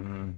Mm.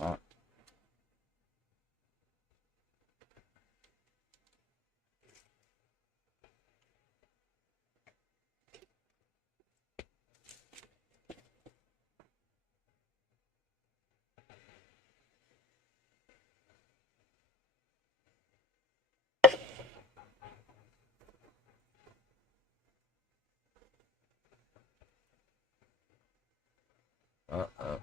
Uh, uh, uh, uh.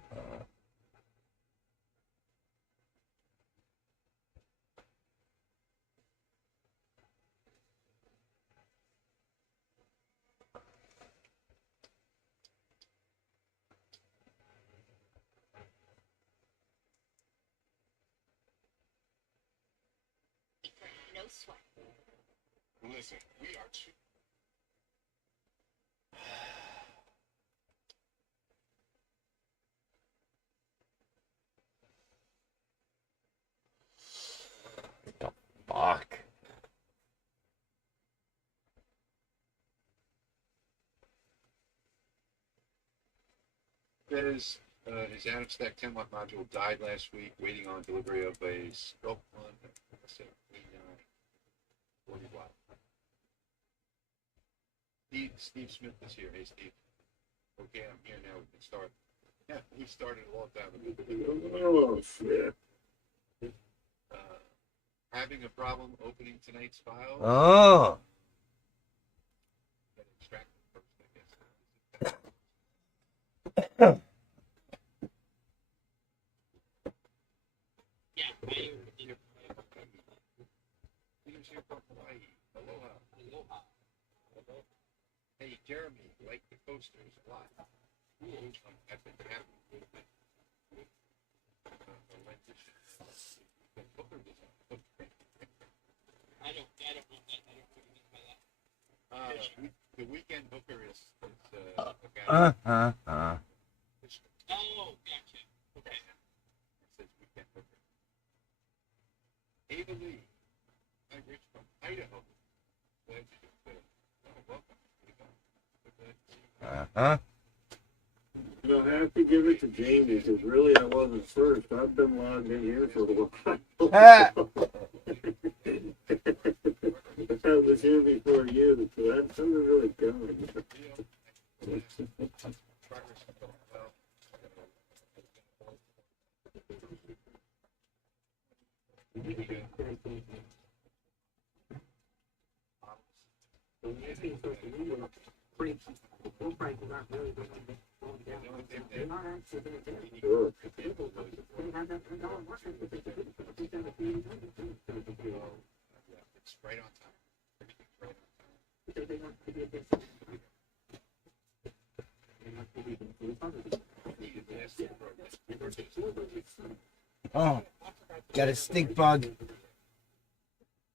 No sweat. Listen, we are too. The fuck? His Atom Stack 10-watt module died last week, waiting on delivery of a scope one. Let's say 40 watt. Steve Smith is here. Hey, Steve. Okay, I'm here now. We can start. Yeah, we started a long time ago. Oh, shit. Having a problem opening tonight's file. Oh. Extract it first, I guess. Yeah, Peter's here from Hawaii. Aloha. Aloha. Hey, Jeremy, like the coasters a lot. I've been happy with it. I don't know that. I don't know what you mean by that. The weekend hooker is a guy. Oh, gotcha. Okay. It says weekend hooker. Ava Lee. Hi, Rich from Idaho. Glad you could. Oh, welcome. You'll have to give it to Jamie because really I wasn't first. I've been logged in here for a while. I was here before you, so that's something really going. Sure. It's right on time. Everything's right on time. Oh. Got a stink bug.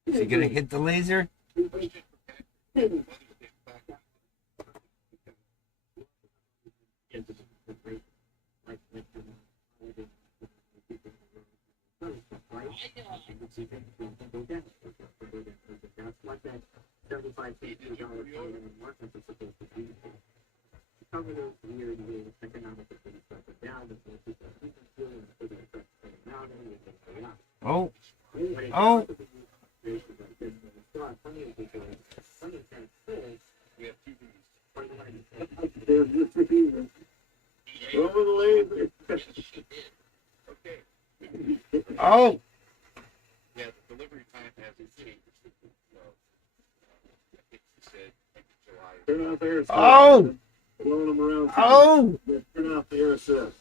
Is he gonna hit the laser? Oh. Oh. Over the laser. Oh. Yeah, the delivery time hasn't changed. So, I think he said July. Turn off air assist. Oh. Blowing them around. Oh. Turn off the air assist.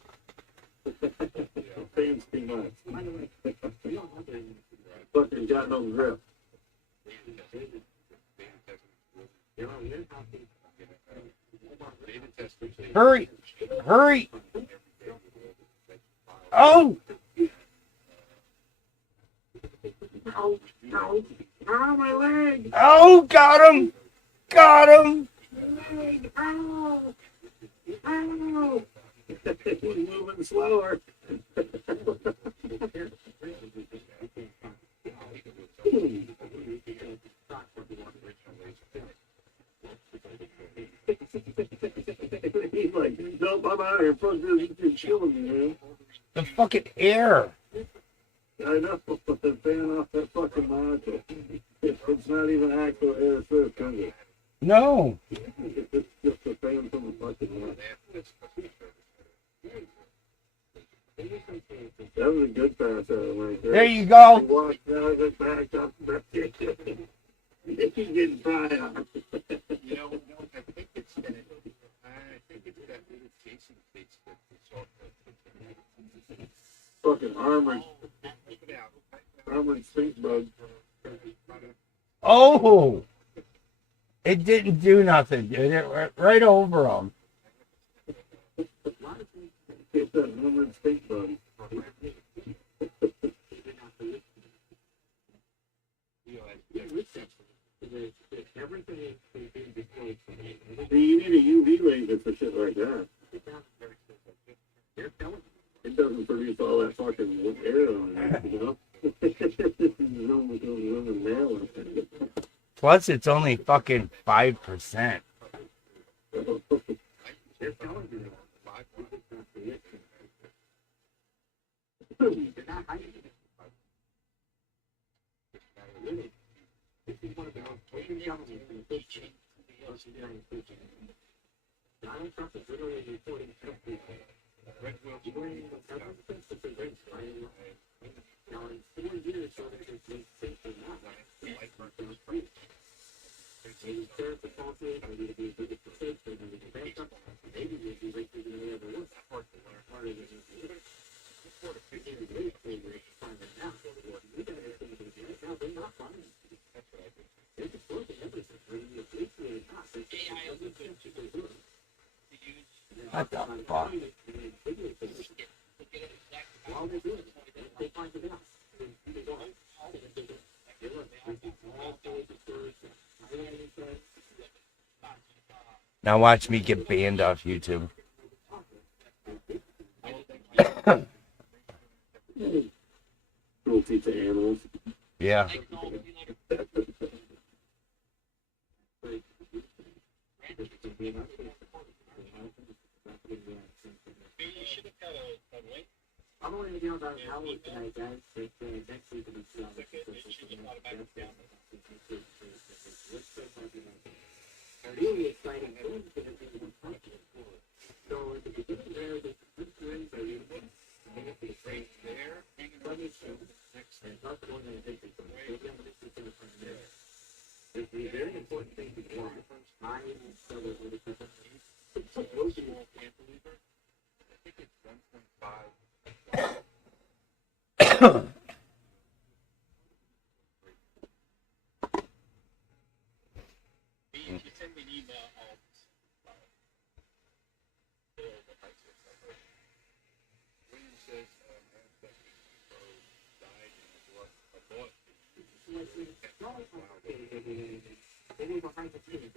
Fans too much. Fucking got no grip. Hurry. Hurry. Oh. Ow, ow, ow, my leg. Oh, got him. Got him. Leg, ow, ow. He's moving slower. He's like, nope, I'm out of here. Fuck this, you're chilling me, man. The fucking air. I know, but they're fan off that fucking module. It's not even actual air assist, is it? No. It's just a fan from the fucking module. That was a good pass out of right there. There you go. Walked out of it, back up. He's getting fried on. You know, I think it's that little casing piece that it's all Fucking armored stink bug. Oh. It didn't do nothing, dude. It went right over him. It's that armored stink bug. See, you need a UV laser for shit like that. It doesn't produce all that fucking air on it, you know? Zoom nail. Plus, it's only fucking 5%. What the fuck? Now watch me get banned off YouTube. Cruelty to animals. Yeah. I'm only going to go about an hour tonight, guys. Next week will be 2 hours. Really exciting things that are being accomplished. So at the beginning there, the rings are used. And if it's right there, let me show next thing. Not the one that I think it's going to be able to see the front there. It's a very important thing to do. I am so what it is. It's a motion cantilever. I think it's 1.5. If you send me an email, I'll William says, died go behind the scenes.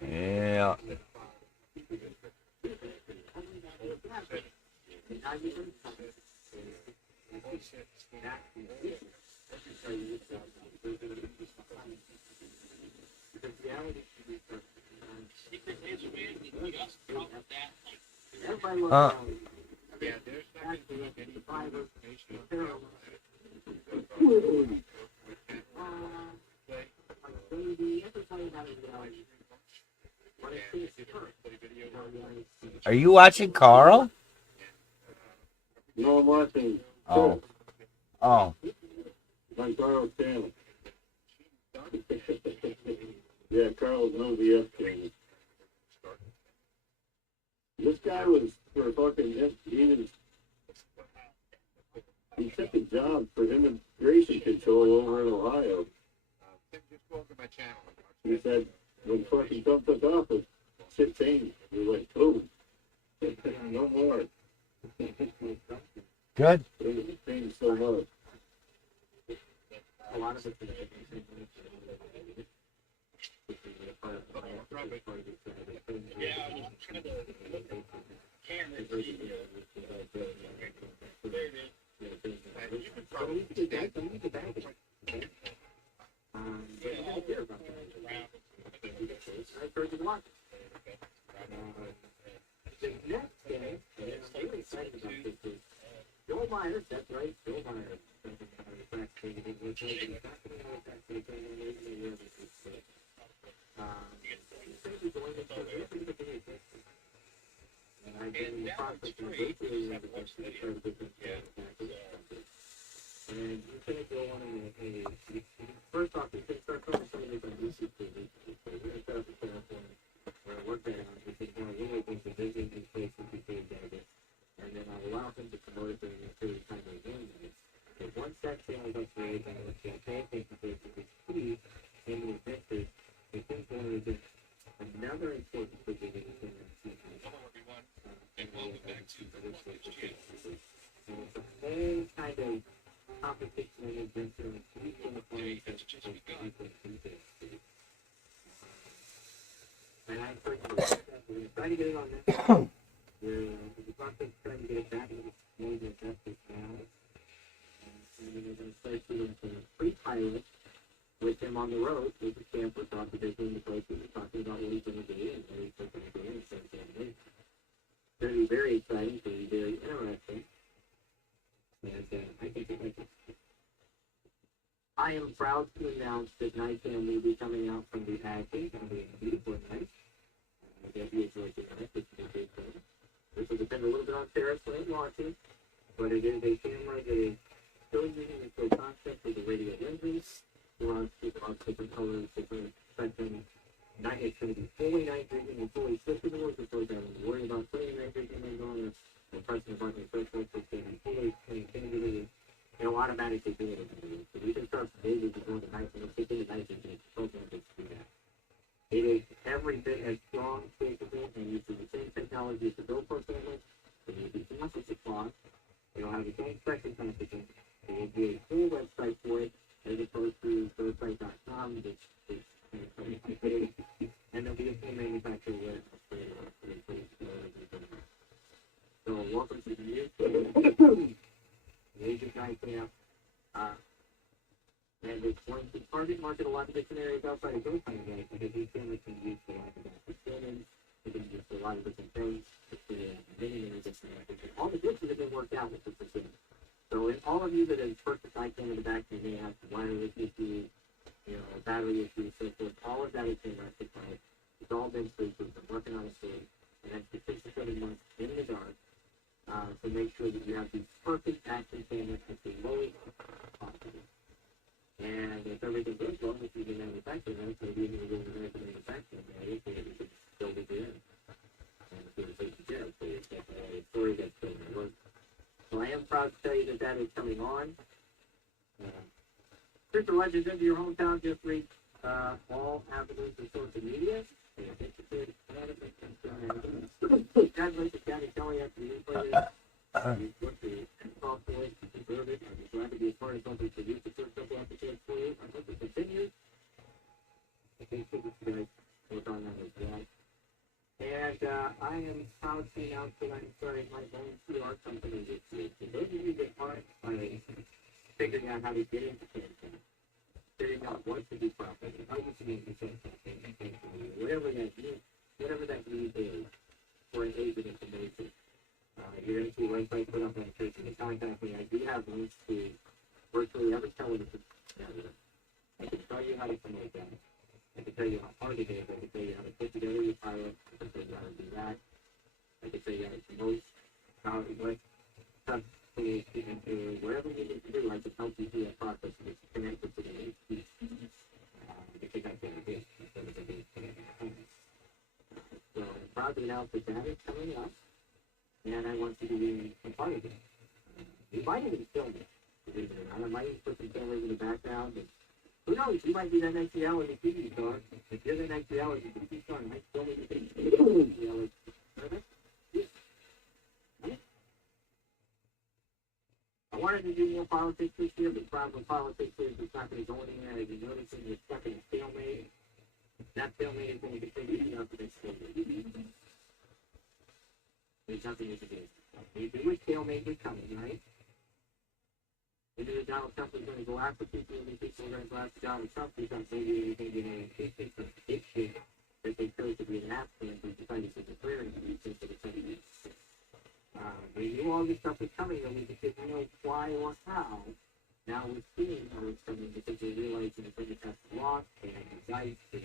Yeah. Uh, Yeah, there's not going to be any information are you watching Carl? No, I'm watching. Oh. Oh. On Carl's channel. Yeah, Carl's newbie channel. This guy was for fucking he took a job for immigration control over in Ohio. just go over to my channel. He said when fucking Trump took office, shit changed. We went, boom. No more. Good. It changed so much. A lot of it Joe Myers, that's right, Joe Myers. And you can go on and first off, you can start putting some of this on YouTube. You're going to set up a channel for where I work that out. You can kind of really think the vision in place and be paid by it. And then I'll allow them to promote it during a period of time they're doing it. But once that channel is upgraded, and it's going to pay attention to it, it's key in the investors. I think one of the another important thing is and welcome back to the whole kind of competition and adventure and and I encourage you to try to get it on this. The process of trying to get it back into the investors now. And we're going to start doing some pre-pilot with him on the road with the camper, talking to him, the coaches, talking about what he's going to do and what he's going to do and so on. It's going to be very exciting, it's going to be very interesting. And I think I am proud to announce that NICAM will be coming out from the Acting on the beautiful night. They'll be enjoying tonight. This will depend a little bit on Sarah's Lane watching, but it is a camera that is still using the full concept of the radio lenses. Lots of different colors, different spectrums. It's going to be fully night vision and fully switchable, so you don't worry about putting night vision on or pressing the button threshold. It's going to be fully connected. It'll automatically do it. So you can start maybe before the night and take in the night vision. It's programmed to do that. It is every bit as strong, capable, and using the same technology as the GoPro camera. So you can much as it costs. It'll have its own spectrum consequence. There will be a full website for it, as opposed to GoPro.com, which is and there'll be a full manufacturer website. So welcome to the new Asian Night Camp. And it's going to target market a lot of different areas outside of those kind of guys, because these cameras can be used for a lot of different filming, they can be used for a lot of different things, many different applications. All the glitches have been worked out with this system. So if all of you that have purchased iCam in the back, you may have wireless issues, battery issues, so forth. All of that has been rectified. It's all been fixed. We've been working on it for the next 6 or 7 months in the dark to make sure that you have the perfect action camera at the lowest possible. And if everything goes well, if you can manufacture them, so you can go to the manufacturing area, so you can build it in. And so it's taken care of. So it's a story that's still in the works. So I am proud to tell you that that is coming on. Crypto Legends into your hometown just reached all avenues of social media. I am proud to announce that I'm starting my own PR company this year. So those of you that aren't figuring out how to get into campaign, figuring out what to do properly, how you can make yourself campaign, whatever that need is for an agent information. You're going to see a website put up on the page and contact me. I do have links to virtually every television channel. I can tell you how to promote that. I can tell you how hard it is. I can tell you how to put together your pilot. I can tell you how to do that. I can tell you how to promote, what stuff to get into, whatever you need to do. I can help you through that process and it's connected to the HP. Because that's what it is. Instead of it being connected to home. So I'm proud to announce that that is coming up. And I want you to be a part of it. You might even film it, believe it or not. I might even put some cameras in the background. And who knows? You might be that next reality TV star. If you're the next reality TV star, I might film it in reality. I wanted to do more politics this year, but the problem with politics is it's not going to go anywhere. As you're noticing, you're stuck in a stalemate. That stalemate is going to continue up to this stalemate. There's nothing you can do. You do a stalemate is coming, right? Either Donald Trump is going to go after people, and people are going to go after Donald Trump because maybe they're going to get some shit that they chose to be an accident and decided to declare it instead of saying it. We knew all this stuff was coming, and we just didn't know why or how. Now we're seeing how it's coming because we're realizing that the test lost, they have anxiety, they're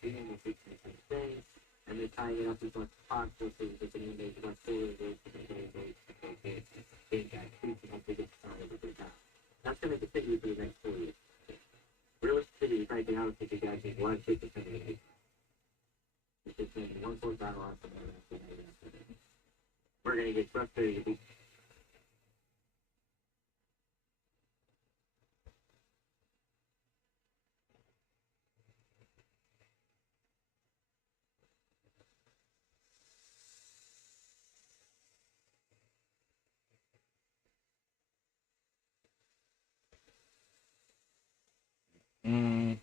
feeling, they're fixing the same thing. And they're tying it up with what's possible so that they can make what's forward with that's going to continue for the next 4 years. Realistically, right now, I think you guys need one shit to come in. It's just been one full battle after another. We're going to get frustrated. Mm.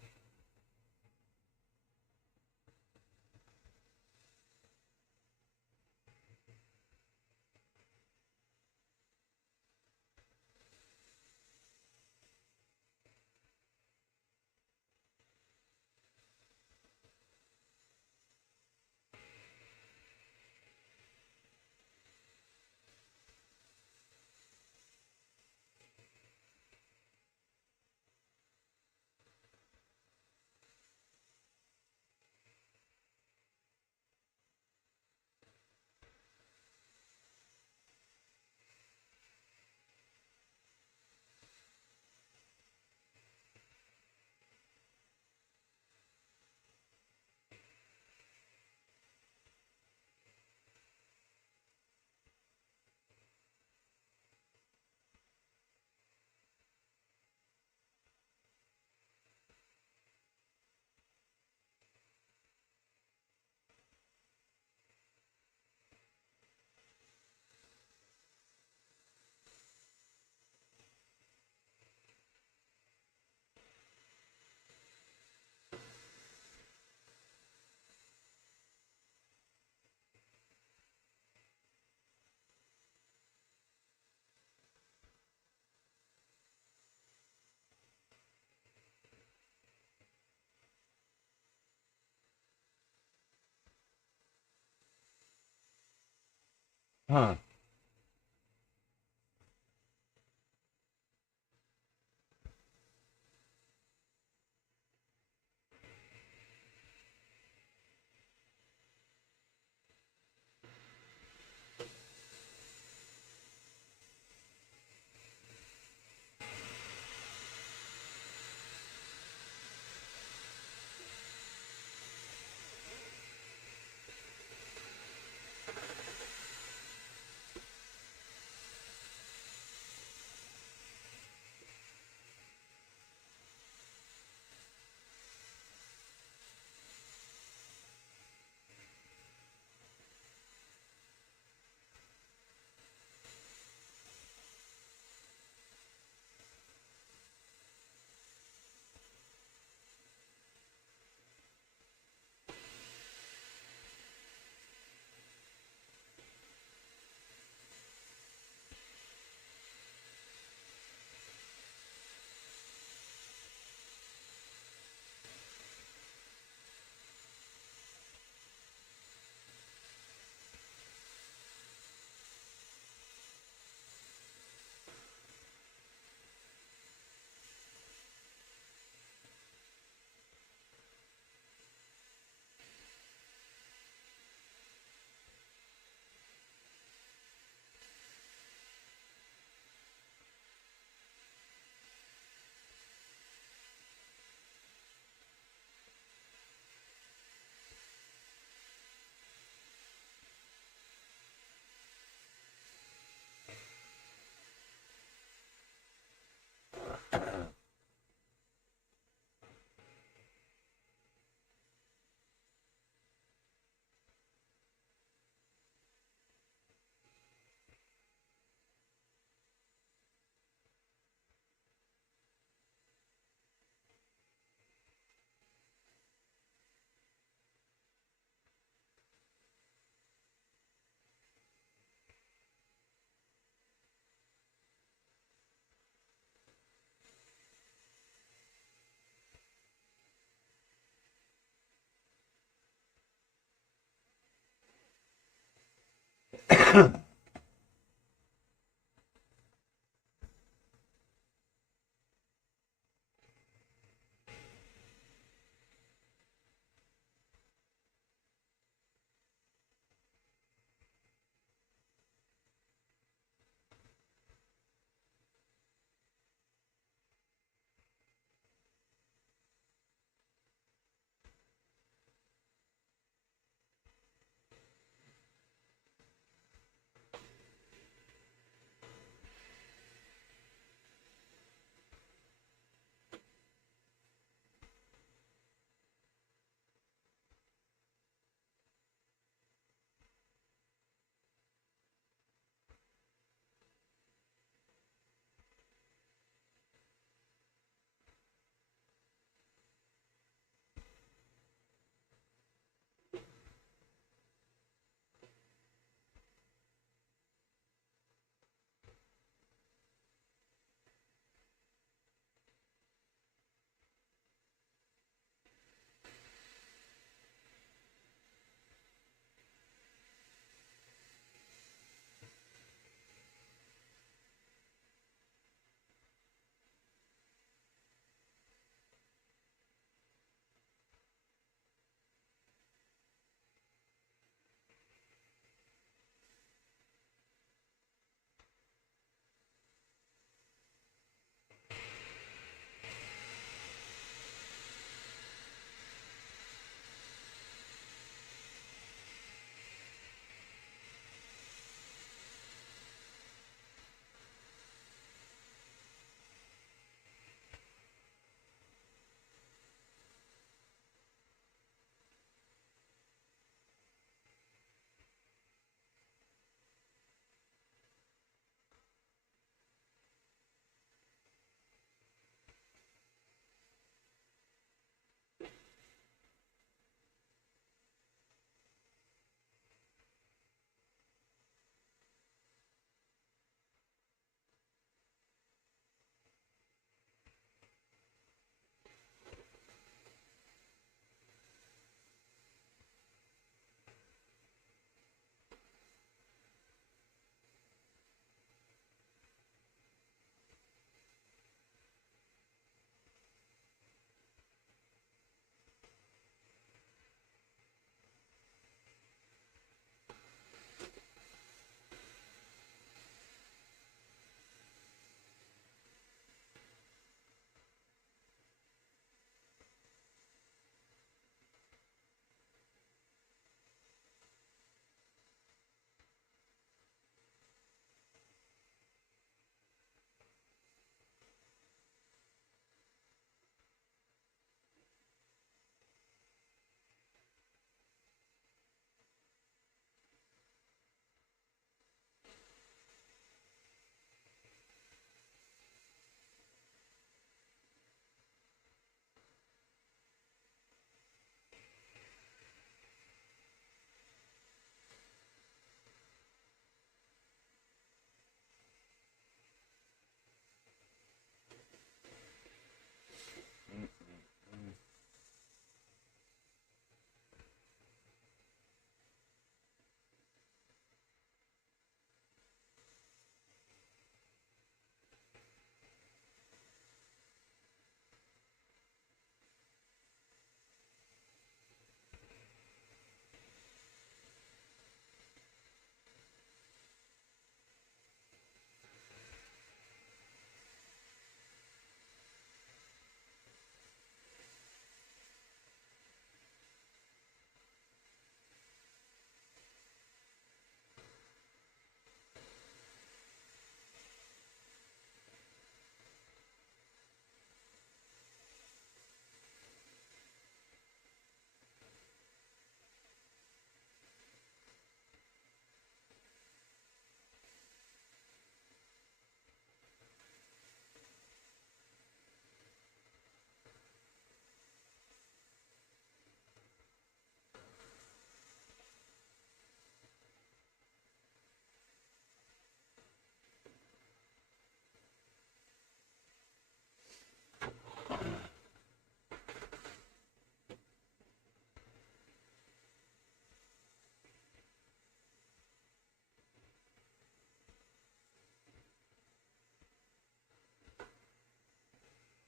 Huh.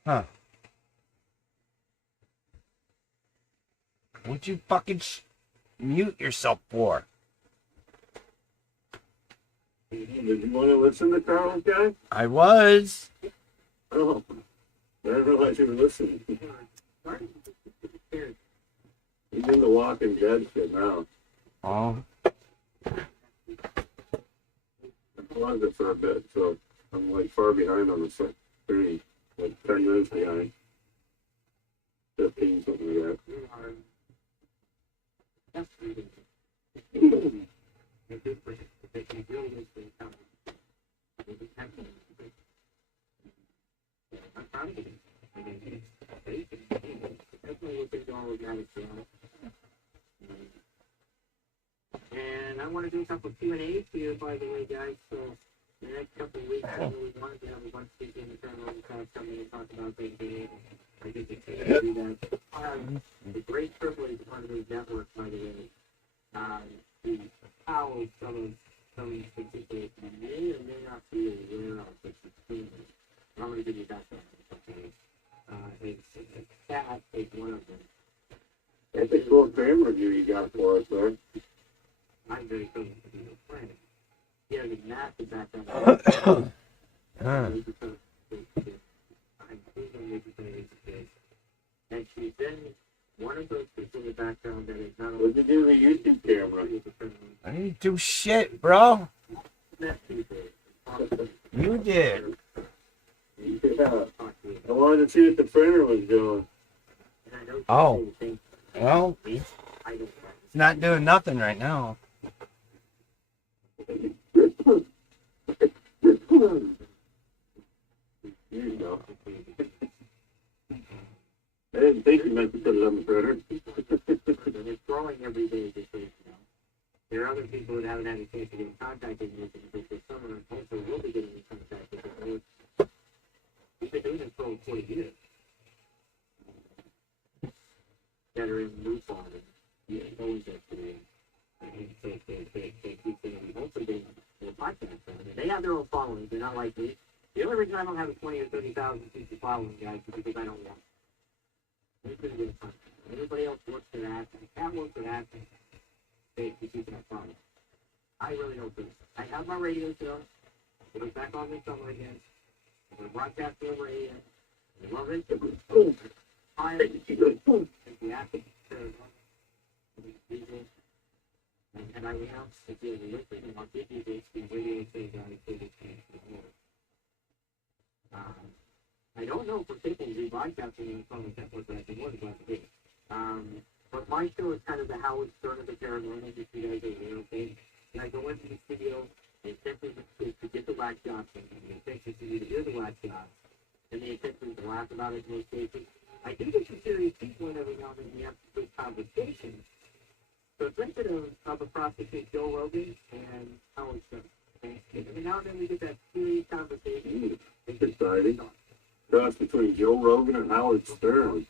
Huh. What'd you fucking mute yourself for? Did you want to listen to Carl's guy? I was. Oh, I didn't realize you were listening. He's in the Walking Dead shit now. Oh. I paused it for a bit, so I'm like far behind on the screen, like 10 minutes behind. 15, something like And I want to do a couple Q&As here, by the way, guys. So the next couple of weeks, I really wanted to have a bunch of people in the channel and come in and talk about things. I think it's going to do that. The great privilege on the network, by the way, to how some particular may or may not be aware of the system. I'm going to give you that. That is one of them. that. That's a cool frame review you got for us, sir. I'm very close to being a friend. Yeah, the massive background. And she's been one of those people in the background that is not What'd you do with the YouTube camera? I didn't do shit, bro. met people. You did. Yeah. I wanted to see what the printer was doing. And I know Oh. people think Well, I don't know. it's not doing nothing right now. There you go. I didn't think you meant to put it on the printer. And it's growing every day, just so you know. There are other people that haven't had a chance to get in contact with me because this summer hopefully will be getting in contact with them. We've been doing this for over 40 years. That are in loop on it. Yeah, always yesterday. And they keep saying, hopefully they will podcast on it. They have their own following. They're not like me. The only reason I don't have a 20 or 30,000 people following, guys, is because I don't want it. It's going to be fun. Everybody else works for that. I can't work for that. They keep that following. I really don't think. I have my radio show. It'll be back on this summer again. I'm going to broadcast over AM. I love it. I the acting and I announce that you're listening and I'll give you this the radio station on the I don't know if people will be broadcasting on some of the network that I can work about today. But my show is kind of the Howard Stern of the paranormal, just so you guys are aware, okay? And I go into the studio and simply to get the wax shots and the intention for you to hear the wax shots and the intention to laugh about it in most cases. I do get some serious people in every now and then we have some good conversations. So thinking of a prostitute, Joe Rogan and Howard Stern. Okay? And every now and then we get that serious conversation. It's exciting. Cross between Joe Rogan and Howard Stern.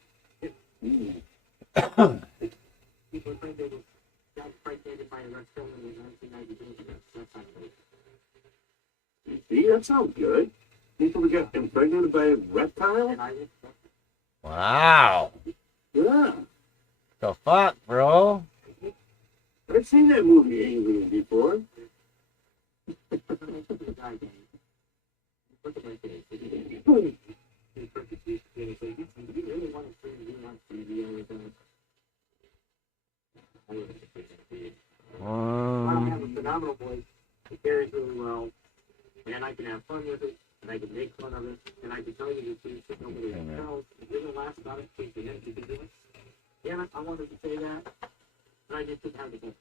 People think they got impregnated by a reptile in 1992. That's not good. See, that sounds good. People that got impregnated by a reptile? And I was Wow. Yeah. The fuck, bro? I've seen that movie Engraving before. Look at my face. You really want to bring me on TV with us? I would I have a phenomenal voice. It carries really well, and I can have fun with it, and I can make fun of it, and I can tell you the truth that nobody else knows. If you're going to laugh about it, please forget you can do it. Yeah, I wanted to say that, and I just didn't have the voice.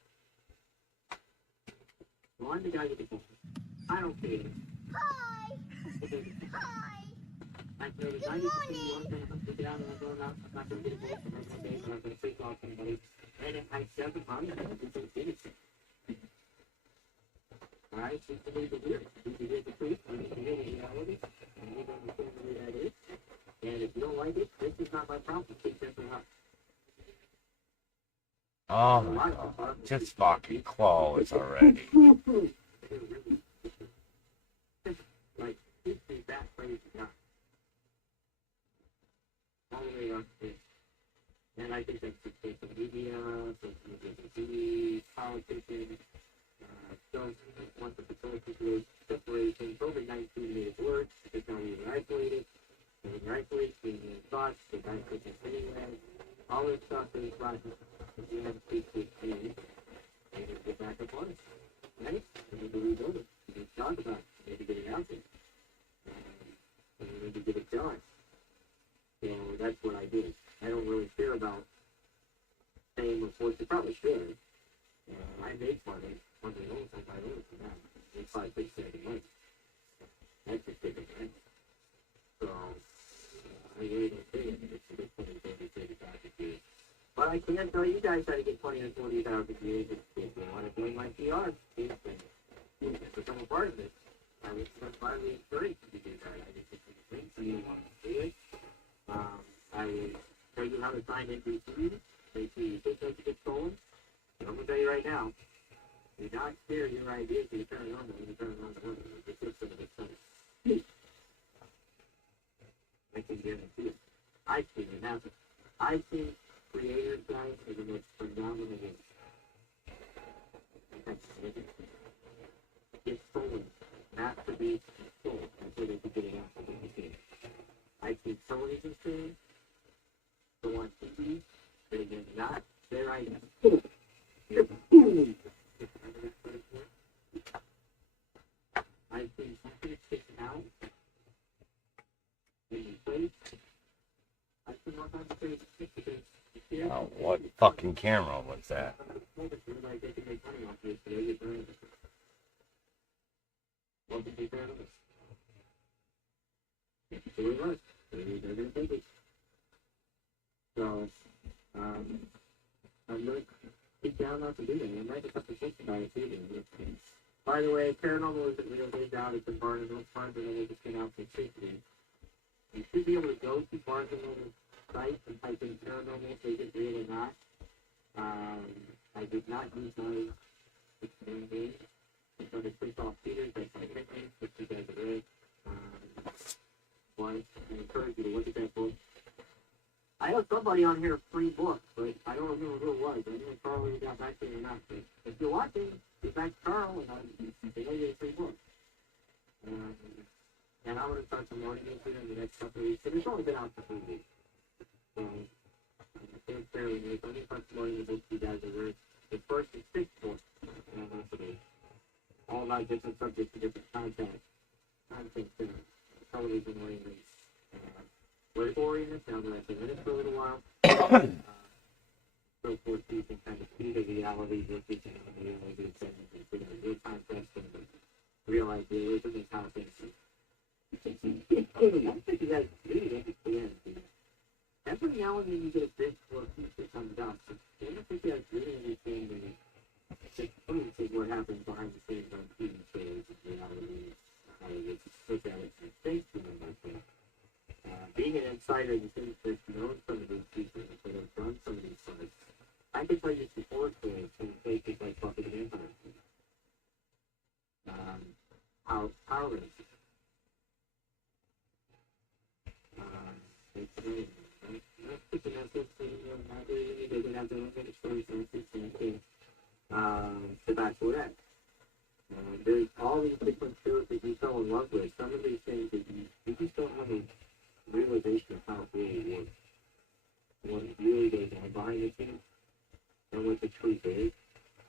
Well, I'm the guy with the voice. I don't say it. Hi. Hi. I know the 90% of you aren't going to sit down and I'm going out. I'm not going to get a voice for my day, but I'm going to freak off somebody. And if I said the problem, I'm going to do it. Alright, so to leave it here. You can hear the truth, and you can hear the reality, and you don't understand the way that is. And if you don't like it, this is not my problem. It's just not. Oh my god. Just fucking close already. Like, this is that crazy guy. And I think that's social media, TV, politicians, don't want to facilitate separation. COVID-19 made it worse because now we were isolated. And when you're isolated, you have thoughts, the guy couldn't anyway. All this stuff is right. You have to take it and get back up on it. Right? You need to rebuild it. You need to talk about it. You need to get it out there. And you need to get it done. So that's what I do. I don't really care about saying reports. You probably should. I made fun of the old time I own for that. It's 5, 6, 7 months. That's just different, right? So, I really don't say it. It's a good 20, 30, 30,000 views. But I can't tell you guys how to get 20 or 40,000 views if you want to join my PR. If become a part of it, I would finally encourage you to do that. I just think you want to do it. I would tell you how to sign NBC. Make sure you think that you get stolen. I'm going to tell you right now, do not share your ideas when you turn it on when you turn it on the window. It's just going to get started. I can guarantee it. I've seen it happen. I've seen creators, guys, are the most phenomenal ones. Get stolen. Masturbate and stolen. That's where they can get it out from the beginning. I've seen television streams go on TV. They get not their ideas. I've seen something taken out in place. I've seen all kinds of crazy things. Oh, what fucking camera was that? Like they can make money off this, so they get burned. What did they burn us? So it was. They're going to take it. So, I'm going to keep down not to do that. I might have to think about it too. By the way, paranormal isn't real. They doubt it's in Barnes & Noble just came out for safety. You should be able to go to Barnes & Noble site and type in paranormal, say if it's real or not. I did not use my name. It's under Christoph Peters. That's my nickname, which you guys have read. But I encourage you to look at that book. I have somebody on here free book, but I don't remember who it was. I don't know if Carl really got back to it or not. But if you're watching, get back to Carl and I'll get a free book. And I'm going to start promoting it in the next couple of weeks. And it's only been out for 3 weeks. So, it's fairly new. So I'm going to start promoting the books you guys have read. The first and 6th book. All about different subjects and different content, television oriented, political oriented. Now that I've been in it for a little while, so forth, you can kind of see the reality of this and the reality of things, and real time questions, and real idealism and how things are. One thing you guys really understand is every now and then you get a big piece that comes out. I don't think you guys really understand what happens behind the scenes on TV shows and reality, how they look at it and think to them like that. Being an insider in the sense that's known some of these people that have done some of these sites, I can tell you some horror stories from places like Bucket and Empire. Power Rangers. It's amazing, right? That's picking up this thing, they can have their own stories and things. The Bachelorette. There's all these different shows that you fell in love with. Some of these things that you just don't have a realization of how it really works. What it really goes on behind the scenes and what the truth is.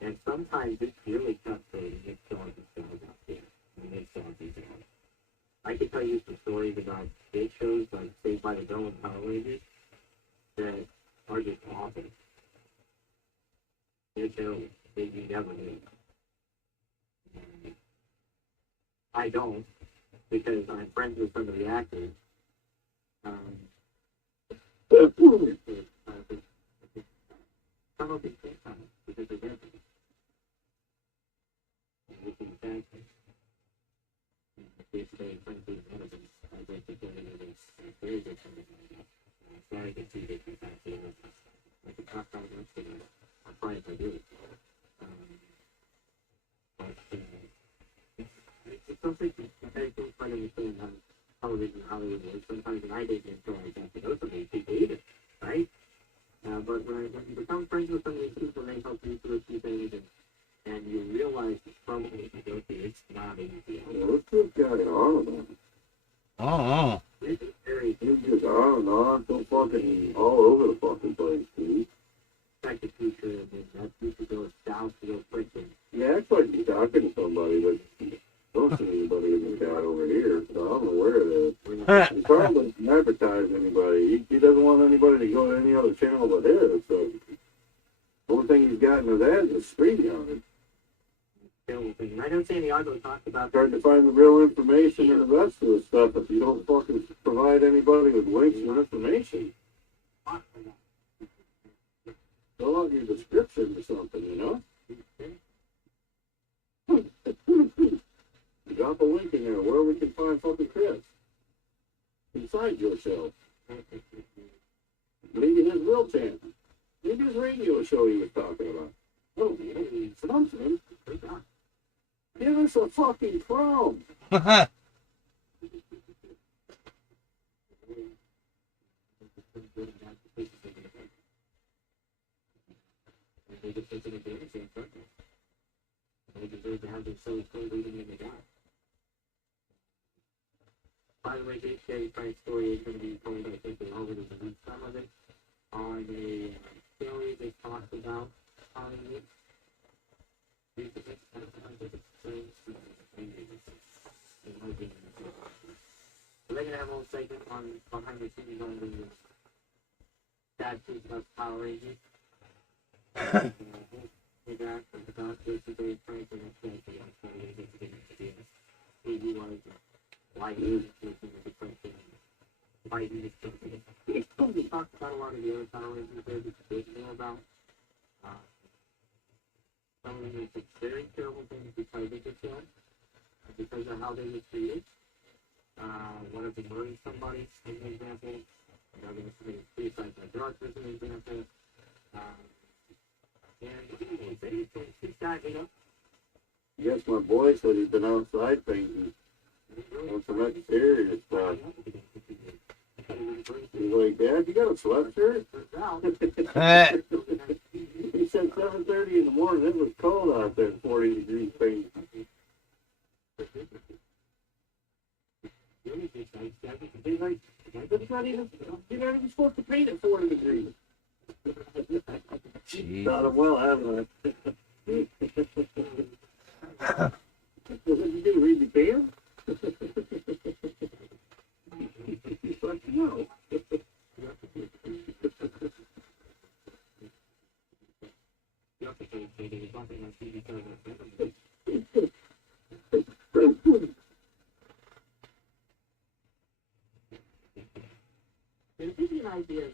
And sometimes it's really tough to mix all these guys out there. Mix all these out. I can tell you some stories about big shows like Saved by the Bell and Power Rangers that are just awesome. They're terrible. That you never knew. I don't, because I'm friends with some of the actors. Some of these things happen because they're dead. Day-to-day friends with one of them, I'd like to tell you that it's very good for me. Sorry I can see that you can't see it. I can talk about it to you. I'll try if I do it. It's something I don't quite understand how television and Hollywood works. Sometimes when I didn't until I got to know somebody, people eat it, right? But but when you become friends with some of these people, they help you through a few things, and you realize the struggle that you go through, it's not easy. What's this guy on about? Oh. It's very He's just on, so fucking all over the fucking place, dude. like the future, and then that future goes south real quick, and Yeah, it's like he's talking to somebody, but don't see anybody in the chat over here, so I'm aware of this. He probably doesn't advertise anybody. He doesn't want anybody to go to any other channel but his, so the only thing he's got in his ad is street on it. terrible thing. And I don't see any article talked about It's hard to find the real information and the rest of the stuff if you don't fucking provide anybody with links and information. Fill out your description or something, you know? Drop a link in there where we can find fucking Chris. Inside yourself. Maybe his real channel. Maybe his radio show he was talking about. Oh, something. Give us a fucking Chrome. They just take it advantage of it. They deserve to have their souls totally in the God. By the way, this Frank's story is going to be told, I think, over the week, some of it, on a story they talked about on it. So they're going to have a whole segment on behind the scenes on the sad things about Power Rangers. We talked about a lot of the other Power Rangers there that you didn't know about. Some of them did very terrible things because of the film, because of how they were treated. One of them murdered somebody, as an example. Another was committing suicide by drugs, as an example. Yes, my boy said he's been outside painting on some exterior stuff. He's like, Dad, you got a sweatshirt? He said 7:30 in the morning. It was cold out there, 40 degrees paint. You're not even supposed to paint at 40 degrees. Thought him well, haven't I? What did you do, read the can? But no. It gives you an idea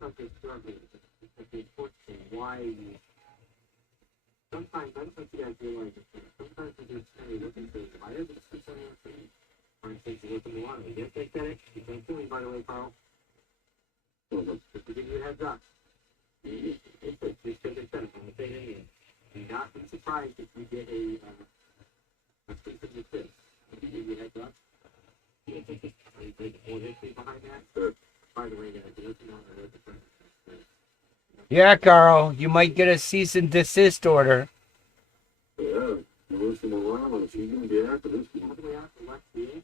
of the struggle, of the importance of why sometimes, I don't think you guys realize it, sometimes when you're kind of looking for why is this something thing, or you think you look in the water, you get that it, you can't kill me, by the way, Carl. Just to give you a heads up. It's just because they said it, I'm going to say it anyway. Do not be surprised if you get a piece of your fist. If you give you a heads up. Are you taking more history behind that? Sure. By the way, guys, listen on the different. Yeah, Carl, you might get a cease and desist order. Yeah, listen to Lana. She's going to be after this one. All the way out to West Field.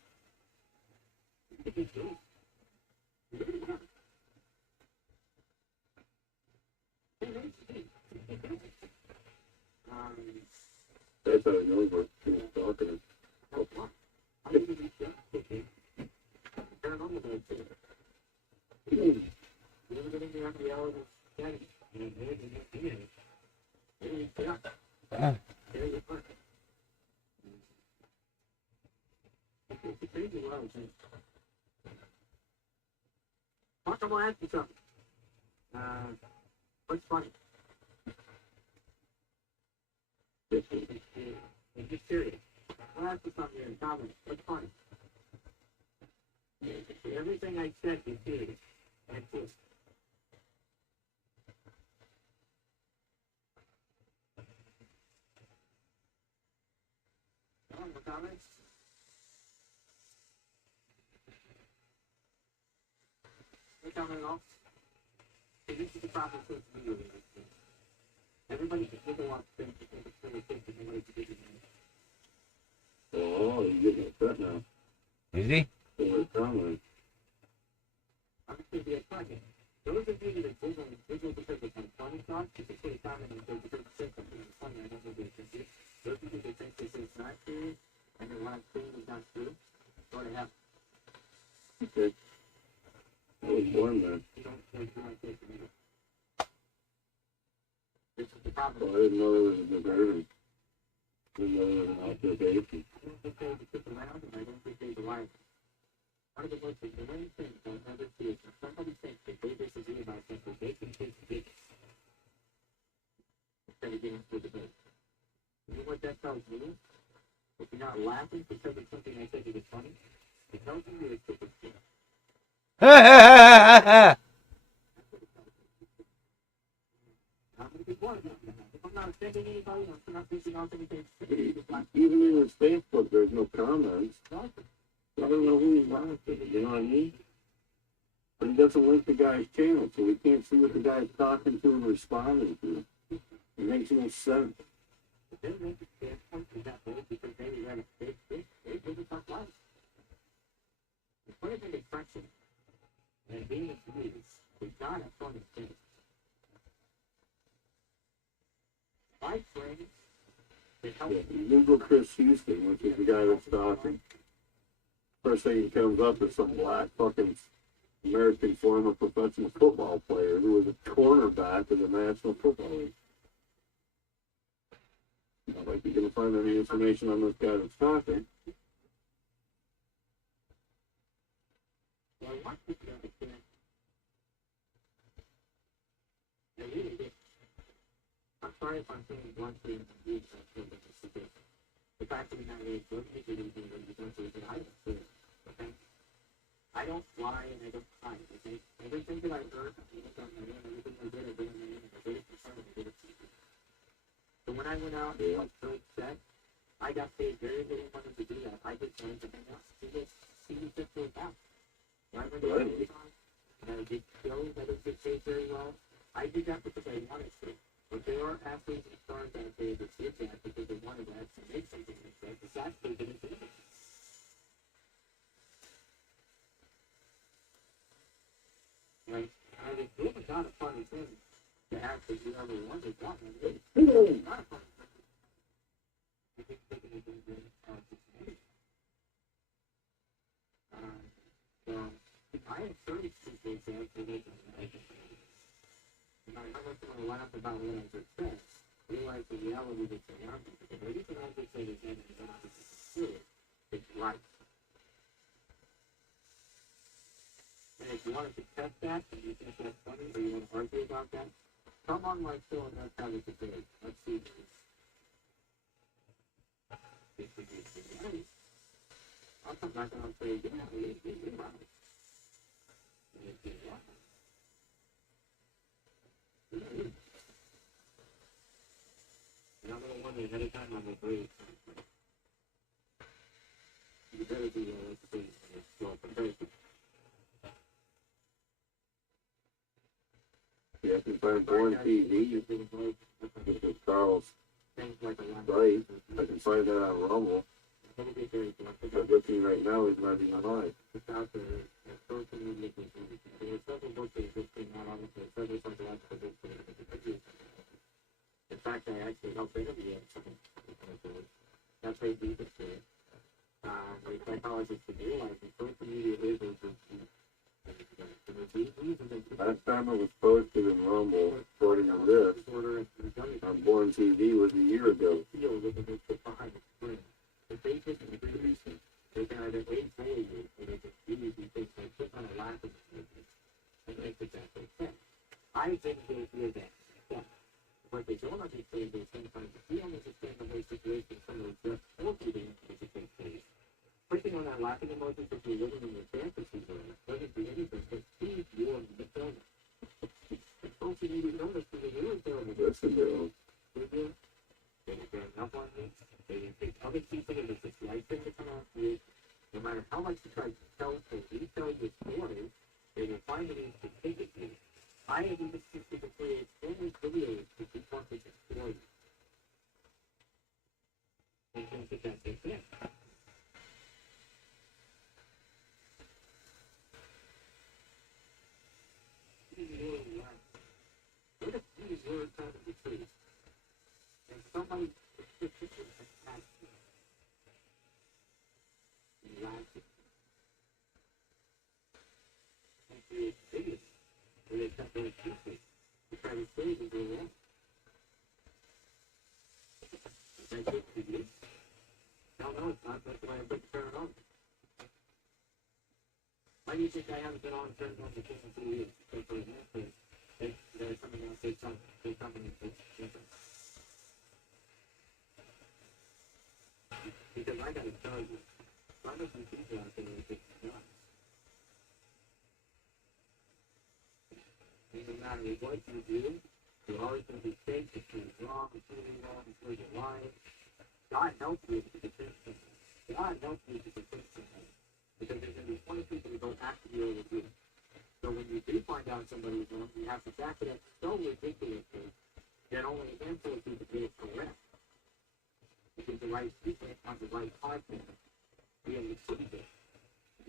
That's how I know what she was talking. Mark, I'm gonna ask you something. What's funny? I'm just serious. I'll ask you something here in comments. What's funny? Everything I said is serious. That's it. No comments? No comment at all? this is the problem with social media. Everybody can giggle off things because it's really quick and nobody can giggle. Oh, he's getting upset now. Is he? Over comment. I'm just going to be a second. Those of you that are visual because of my funny thoughts, just put a comment and say, because it's something that's funny, I don't know what it is. Those of you that think this is not true, and that what I'm saying is not true, go to hell. Okay. I was born then. You don't say you like this either. This is the problem. Well, I didn't know there was a diversion. Didn't know there was an occupation. I don't think they stick around, and I don't think they alive. One of the most annoying things I'll ever see is when somebody thinks that they disagree about something, they can take the big instead of getting into the debate. You know what that tells me? If you're not laughing because of something I said that is funny, it tells you you're a stupid kid. I'm going to be quiet about that. If I'm not offending anybody, I'm not thinking out anything. Even in his Facebook, there's no comments. I don't know who he's laughing at, you know what I mean? But he doesn't link the guy's channel, so we can't see what the guy's talking to and responding to. It makes no sense. They make a standpoint to that way because they had a big, they live a tough life. The point of an expression and being abused is not a funny thing. My friends, they help Yeah, me. Google Chris Houston, which is the guy that's talking. First thing that comes up is some black fucking American former professional football player who was a cornerback in the National Football League. Not like you're gonna find any information on this guy that's talking. So I want you to understand. I really did. I'm sorry if I'm saying one thing and being something that is stupid. The fact that we're not really good at anything that you don't say that I don't say it. Okay? I don't lie and I don't hide. Okay? Everything that I heard, everything I did, I did it for fun and I did it for you. So when I went out and I was so upset, I got paid very little money to do that. I just wanted to hang out. See you just go out. So I went to Amazon and I did shows that would get paid very well. I did that because I wanted to. But there are athletes and stars out there that did that because they wanted to actually make something like that. But that's they didn't do it. Right? And it's really not a funny thing to ask if you ever wanted that one. It's not a funny thing. I think taking it in the situation. So I encourage people to actually make a life. No matter how much you want to laugh about what I just said, realize the reality that's around you. Because everything I just said is not true. It's right. And if you wanted to test that, and you think that's funny, or you want to argue about that, come on my show and let's have a debate. Let's see this. I'll come back and I'll say, yeah, you're right. And I'm going to wonder ahead of time on the break. You better be well prepared. Yeah, I can find Born TV. This is Charles Things like a lot. Wright. I can find that on Rumble. But looking right now is not even live. It's out there. It's social media. There's several books that just came out on it. There's several psychological books that are. In fact, I actually helped interview someone. That's how you do this to it. Like psychologists can realize that social media is a Last time it was posted in Rumble, according to this, on Born TV was a year ago. They can either wait for you or they can use these things like put on a laugh and make it that make sense. I think they hear that. Yeah. What they don't understand is sometimes if you don't understand the whole situation, someone just told you they take place. Putting on that laughing emoji if you're living in your fantasy world doesn't do anything but feed your fulfillment. And folks you need to notice that when you're fulfillment, Listen to them. they can gang up on you. They can take other people that are just like them to come out to you. No matter how much you try to tell or retell your story, they will find it to take it to you. I have even specifically explained videos to keep on to explore you. In terms of that, that's it. What if these words out of the truth? And somebody specifically attacks you. You laugh at and create videos where they cut their excuses to try to save and go wrong. Is that good for you? No, it's not. That's why I couldn't turn it on. Why do you think I haven't been on turned on the kitchen for years? Because for example, there's something else they tell me different. Because I gotta tell you, some of these people out there are just nuts. And no matter what you do, you're always going to be safe if you're wrong, if you're lying. God help you if you convince someone. God help you if you convince someone. Because there's going to be 20 people who don't have to deal with you. So when you do find out somebody's wrong, you have to back it up so ridiculously that only a handful of people get it correct. Because the right people on the right content be able to see it.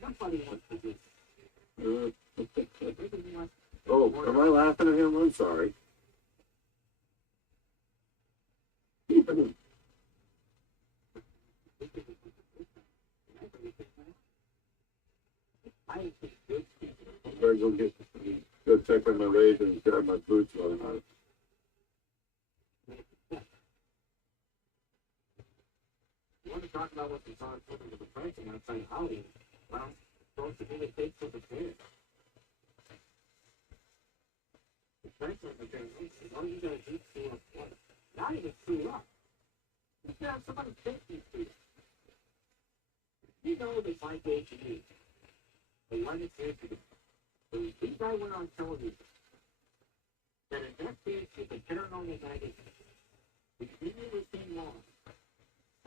Nobody wants to do it. Oh, am I laughing at him? I'm sorry. I'm going to go check on my legs and grab my boots while I'm out. You want to talk about what the song told me with the pricing outside Hollywood? Well, don't you really take for the fair? The pricing of the fair is all you gotta do to up one. Not even screw up. You can have somebody take you to it. You know they might go to you. But when it's here to do. So you think I went on television that in that case with the paranormal magazine, the continuous thing long.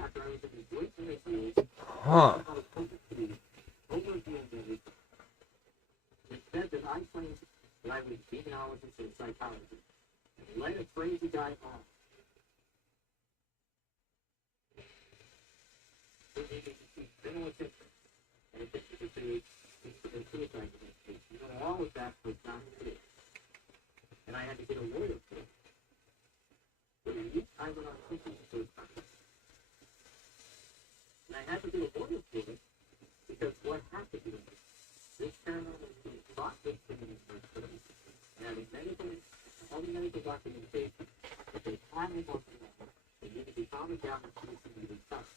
After I was in the voice in the series, Huh. over again, it said that I claimed that I was a demonologist and psychologist and led a crazy guy on. So they could see criminal history and addicted to suicide investigation. You know, all of that was not true. And I had to get a lawyer for it. So each time when I was thinking of suicide, and I had to do a lawyer for it because what happened to me? This paranormal being brought this thing in the first place. And having all the medical documentation that they had me on the level, they needed to be found down and see some of these stuff.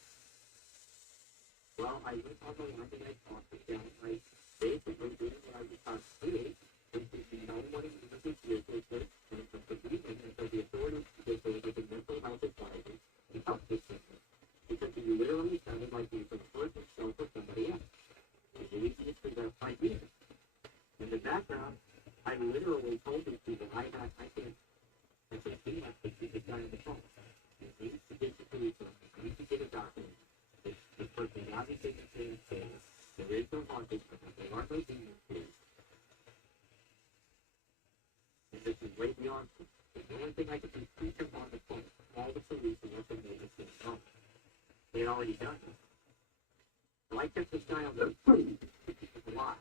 Well, I went on the line and I talked it down. I basically did what I was taught to do, which is the no one in the vehicle first, and from the beginning, and so the authorities to go with the mental health advisor to help this system. Because you literally sounded like you were hurt yourself or somebody else. It's the easiest to verify either. In the background, I literally told these people I can't be like this guy on the phone. You need to get the police on. You need to get a document. The person obviously can say and say there is no haunted, there are no demons here. And this is way beyond. The only thing I could do is speak him on the phone. All the police and let them know this thing wrong. They had already done it. So I kept this guy on the phone a lot.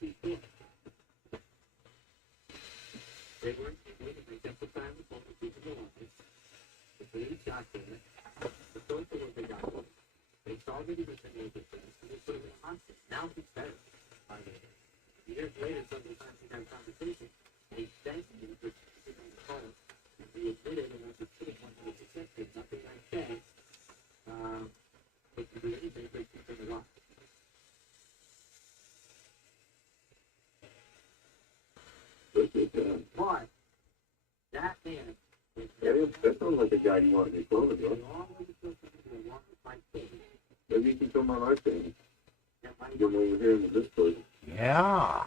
They weren't waiting. They kept the time to phone the people in the office. The police got there. The social worker got there. They saw that he was in the defense and they put him in the hospital. Now he's better. Years later, several times we had a conversation. They thanked me for speaking on the phone. And he admitted, and I was kidding 100%, there's nothing I said. But to do anything, they keep him alive. But that man, That sounds like a guy you want to be cloning, bro. Maybe you can come on our thing. Get him over here in the Discord. Yeah.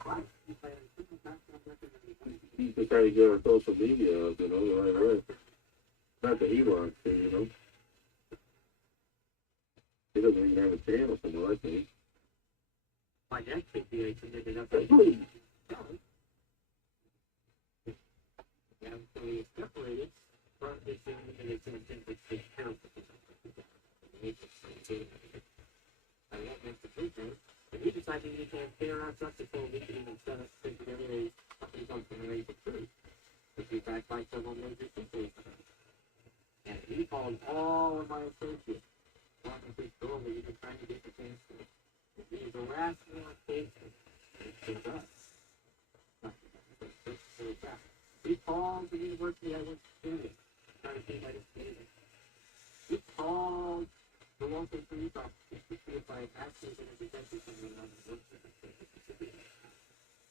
He can try to get our social media up, the right way. Not that he wants to, He doesn't even have a channel somewhere, I think. My next situation ended up like, and so we separated from this unit and it's intended to take care of I won't miss the treatment. And we decided we can figure out something so we can even set up temporary companies on generate the truth. Which we backed by several major people. And he called all of my associates. One of his door where he was trying to get the chance to. He was harassing our cases. It's us. He called the university I went to school with, trying to see my students. He called the local police officers to see if I actually been a detective somewhere on the university.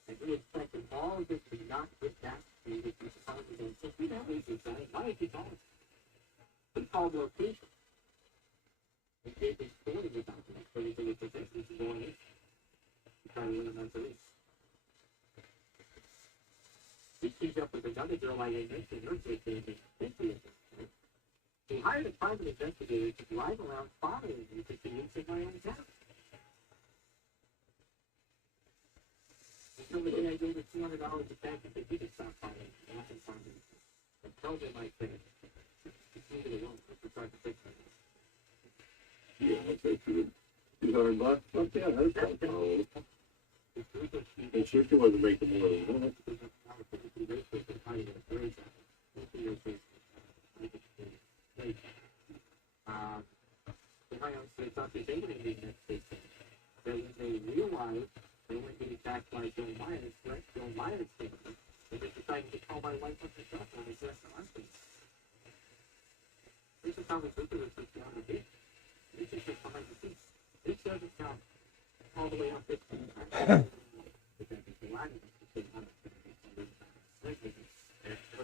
And we expected all of this to not get back to me with these colleges and said, we know these guys, why did you call us? He called location. He gave his story about them, so he said, it's a business going in. He tried to learn on police. He teamed up with another girl I mentioned, her name is enthusiast. He hired a private investigator to drive around following me to see in my own town. Until the day I gave her $200 a back and said, you can stop following me, I can find you. And tell them I said, just leave it alone, let's start to fix it. Yeah, I'll take you. $200? Oh, yeah, that's not all. And sure she wasn't making more than that. Then they realized they weren't getting back by Joe Myers, right? Joe Myers came in, and they decided to call my wife up herself and they said, this is how we do this with the other day. This is just behind the scenes. This doesn't count all the way up 15 times. Because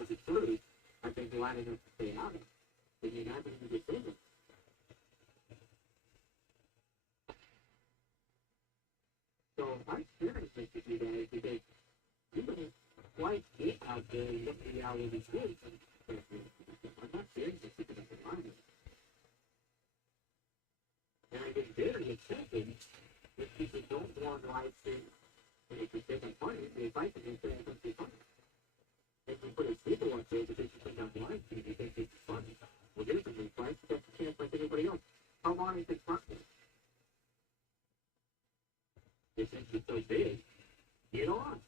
it's true, I've been glad enough to stay out of it. Then you're not going to get bigger. So my experience is to do that because you don't quite get out there and look at reality streets. I'm not serious because I'm reminded. And I've been very accepted if people don't want live streams. And if you take them funny, they fight them and say it's going to be funny. If you put a people up there because you think I'm live stream, you think it's funny. Well, here's a new fight. That's a chance like anybody else. How long is this process? Since it's so big, get on.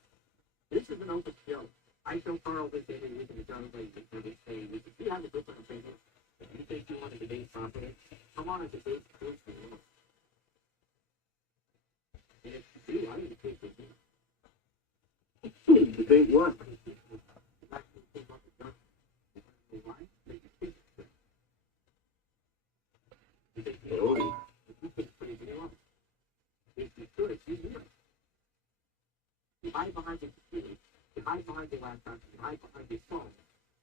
This is an open show. I show Carl this every week in the John Blake every day. If you have a different opinion, if you think you want to debate properly, come on and debate truth for you. And if you do, I need to take with you. Debate what? Oh. If you could, you do it. You hide behind the computer, you hide behind your laptop, you hide behind your phone,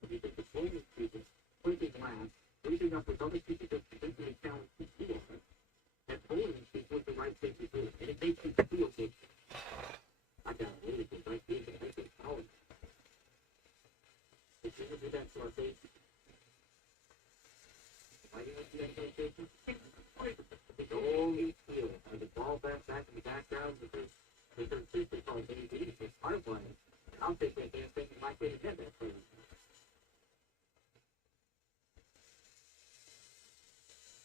and you think the phone is people, putting glass, reaching up with other people that potentially challenge you on it, and bullying people with the right thing to do, and it makes you feel good. I got a really good idea that I can tell it. If you ever do that to our face, why do you want to do that to our faces? It's only feel, and it's all back in the background because there's a system called AD, it's hardwired. I'll take that damn thing and might get it in there for you.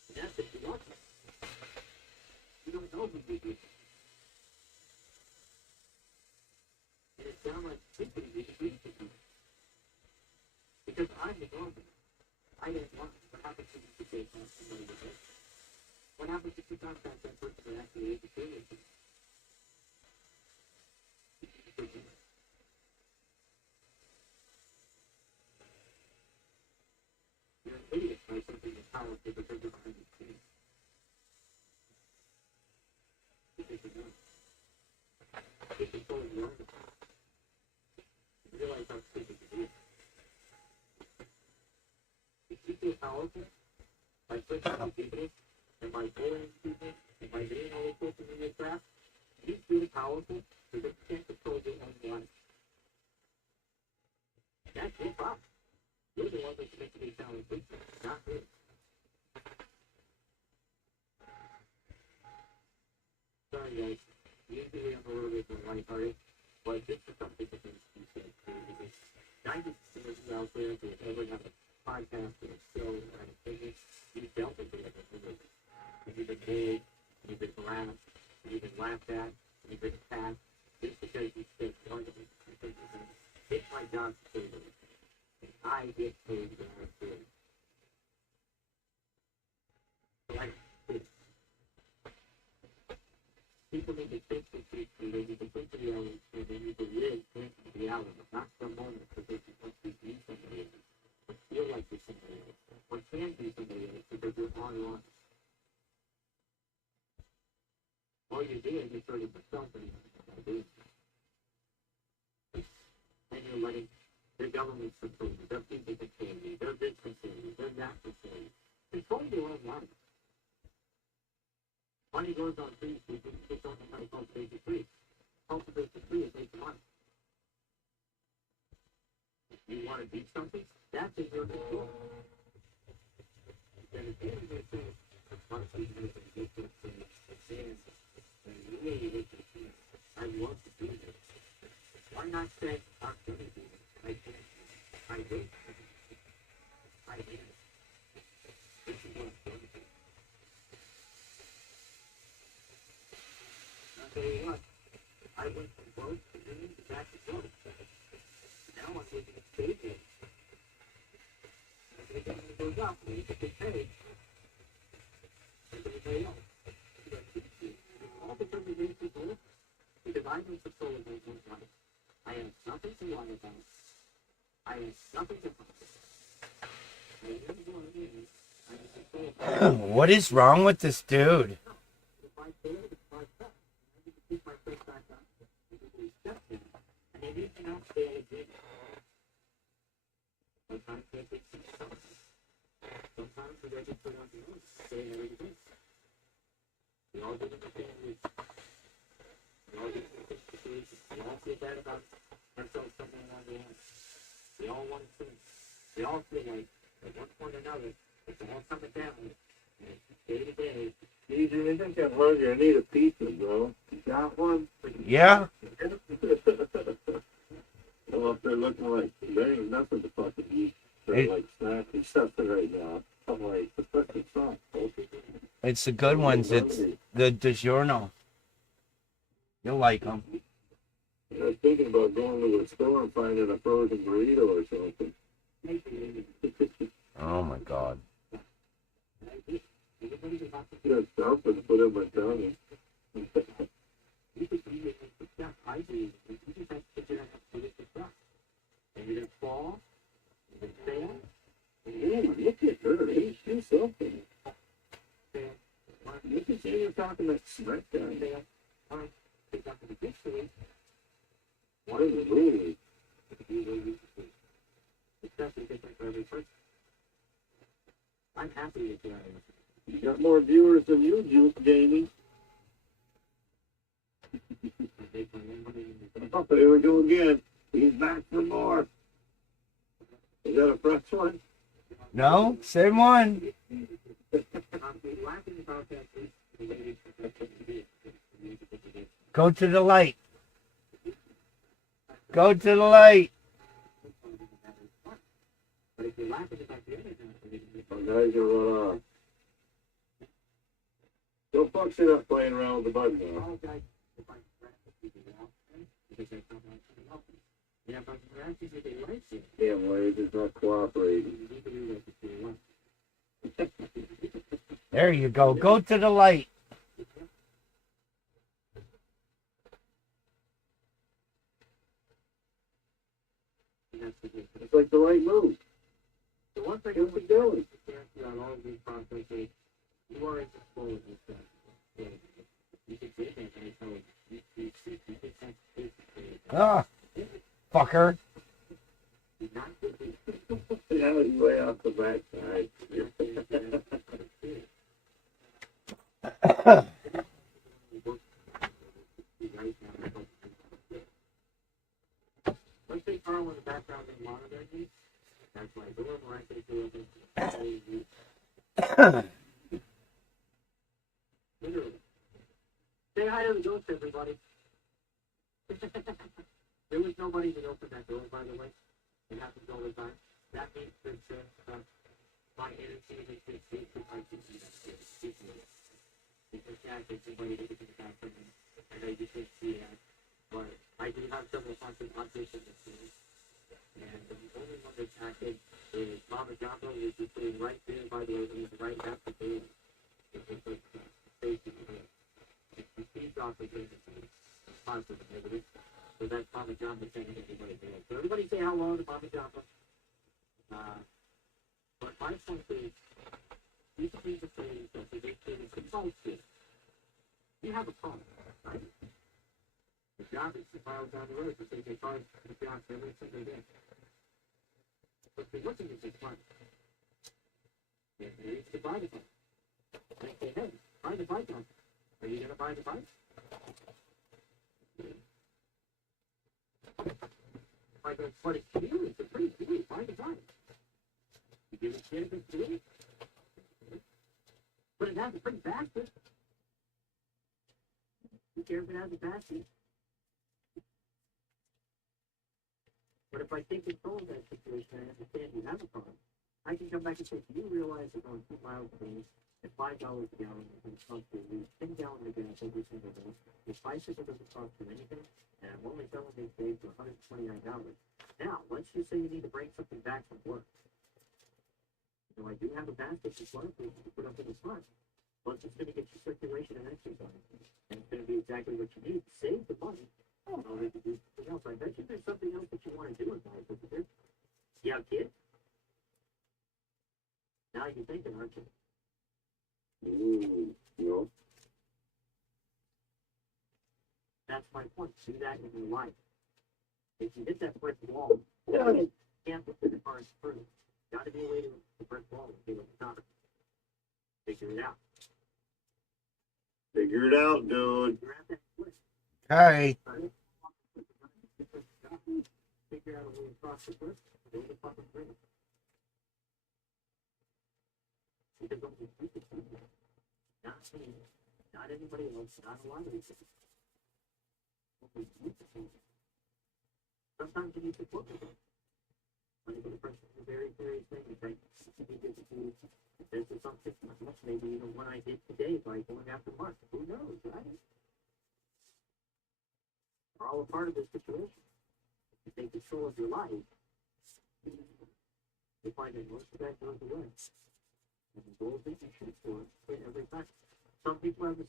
And that's if you want it. You don't know who you do. And it sounds like simply you can do it. Because I'm the normal. I didn't want what happens to you today from somebody with it. What happens if you contact that person that actually is the serious? You're an idiot by something that's powerful because you're behind the scenes. This is enough. This is so learned. You realize how stupid it is. If you feel powerful by pushing out people, and by bullying people, and by doing all this social media crap, you feel powerful because you can't control your own life. That's your problem. You're the one that's making me sound like not me. Sorry guys, Usually I'm a little bit more lighthearted, but this is something that you said. 90% of you out there who ever have a podcast or a show or anything, you dealt with it as a movie. You've been made, you've been laughed, you've been laughed at, you've been attacked, just because you said one of them. It's my job to say this. And I get paid when I do it. Like this. People need to think the future, they need to think the reality, and they need to live in reality, not for a moment, because they want to be somebody else, or feel like you're somebody else, or can be somebody else because you're online. All you're doing is hurting yourself and you're doing it. And you're letting the government control you, their people control you, their this control you, their that control you. Control your own life. Money goes on trees, we do something like cultivate the tree. Cultivate the tree and make money. If you want to do something, that's in your control. And if you're going to say, once you do it, you can say, and really, I want to do this. Why not say, I'm going to do it? I can't. I did. I did. This is what I'm going to do. I'll tell you what, I went from work to doing back to work. Now I'm looking at stable. As the government goes up, and you get paid. And everybody else. All because of these people, because I don't control of my own life. I have nothing to lie about. I have nothing to hide. I never want to be. I just control. What is wrong with this dude? If I fail, it's my fault. I need to keep my face back up. I need to accept it. And I need to not fail again. Sometimes I think something. Sometimes you got to put on your own. Say everything. We all live in the families. We all live in the situations. We all feel bad about ourselves somewhere along the line. We all want to sing. We all feel like, at one point or another, it's all coming down. And day to day. DJ, I think I'm hungry. I need a pizza, bro. You got one? Yeah? I'm up there looking like there ain't nothing to fucking eat. For like snacks and stuff right now. I'm like, the fucking sauce, folks. It's the good ones. It's the DiGiorno. You'll like them. I was thinking about going to a store and finding a frozen burrito or something. Oh my God. Just something to put in my tummy. You could be with the stuff I do. You just have to figure out how to do the stuff. And you're going to fall. You're going to fail. Ooh, look at her. She's something. You can see you're talking that smack down. Or pick up the victory. What is it really? It's definitely different for every person. I'm happy with where I am. You got more viewers than you, Juice Jamie. Oh, there we go again. He's back for more. Is that a fresh one? No? Same one. Go to the light. Go to the light. Oh, now he's gonna run off. Don't fuck shit up playing around with the button now. Damn, Wade is not cooperating. There you go. Go to the light. It's like the right move. The one thing What's he doing? on all of these processes, you are in control of yourself. So you can say that and tell you can Ah, fucker. Yeah, he's way off the backside. Let's say Carl in the background and monitor me. That's my door where I can do it. Literally. Say hi to the ghost, everybody. There was nobody that opened that door, by the way. It happens all the time. That means that my energy is increasing. I can see that. Because yeah, I think somebody did it in the bathroom, and I just didn't see that. But I do have several constant objects in this room. And the only one that's active is Mama Jumbo, which is sitting right there, by the way, he's right after the door. It's just like facing the door. He sees off the thing, it's positive and negative. So that's Mama Jumbo saying everybody there. So everybody say hello to Mama Jumbo. But my point is, these things are saying that they can consult you. You have a problem, right? The job is to file down the road because they charge the job every single day. But they're looking at this money. And they need to buy the bike. They say, hey, buy the bike on. Are you going to buy the bike? Like, but it's new, it's a pretty new, buy the bike. You give it shit if it's new. But it has a pretty basket. You care if it has a basket? But if I take control of that situation, I understand you have a problem. I can come back and say, do you realize that going 2 miles a day at $5 a gallon is cost you 10 gallons of gas every single day? Your bicycle doesn't cost you anything, and I'm only selling these days for $129. Now, let's just say you need to bring something back from work. So I do have a basket of work to put up in the front. Plus, it's going to get you circulation and exercise. And it's going to be exactly what you need. Save the money. Oh, no, they can do something else. I bet you there's something else that you want to do in life, isn't there? You have kids? Now you're thinking, aren't you? No. That's my point. Do that in your life. If you hit that brick wall, you can't look at the cars through. Got to be a way to the brick wall and be able to stop it. Figure it out. Figure it out, dude. You're at that brick. Okay. Figure out a way across the brick. Build a fucking bridge. Because only you can do that. Not me. Not anybody else. Not a lot of people. Only you can do that. Sometimes you need to look at it. When you get a person is a very serious thing, you think you need to do this or something. Maybe even what I did today by going after Mark. Who knows, right? We're all a part of this situation. If you take control of your life, you find that most of that goes away. And the goals that you shoot for hit every time. Some people have a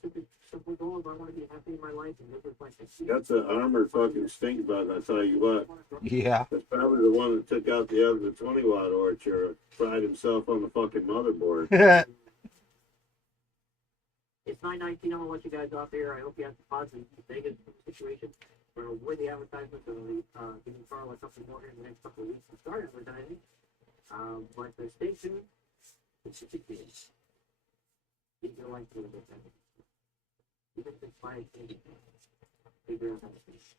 simple goal of I want to be happy in my life and live with my kids. That's an armored fucking stink bug, I tell you what. Yeah. That's probably the one that took out the other 20-watt ORTUR, fried himself on the fucking motherboard. It's 9:19. I'm gonna let you guys off here. I hope you have a positive negative situation. We're gonna avoid the advertisements and we'll giving Carl a couple more in the next couple of weeks to start advertising. But stay tuned. It's just a kid. Keep your life a little bit better. Even if it's by a candy, figure out how to fix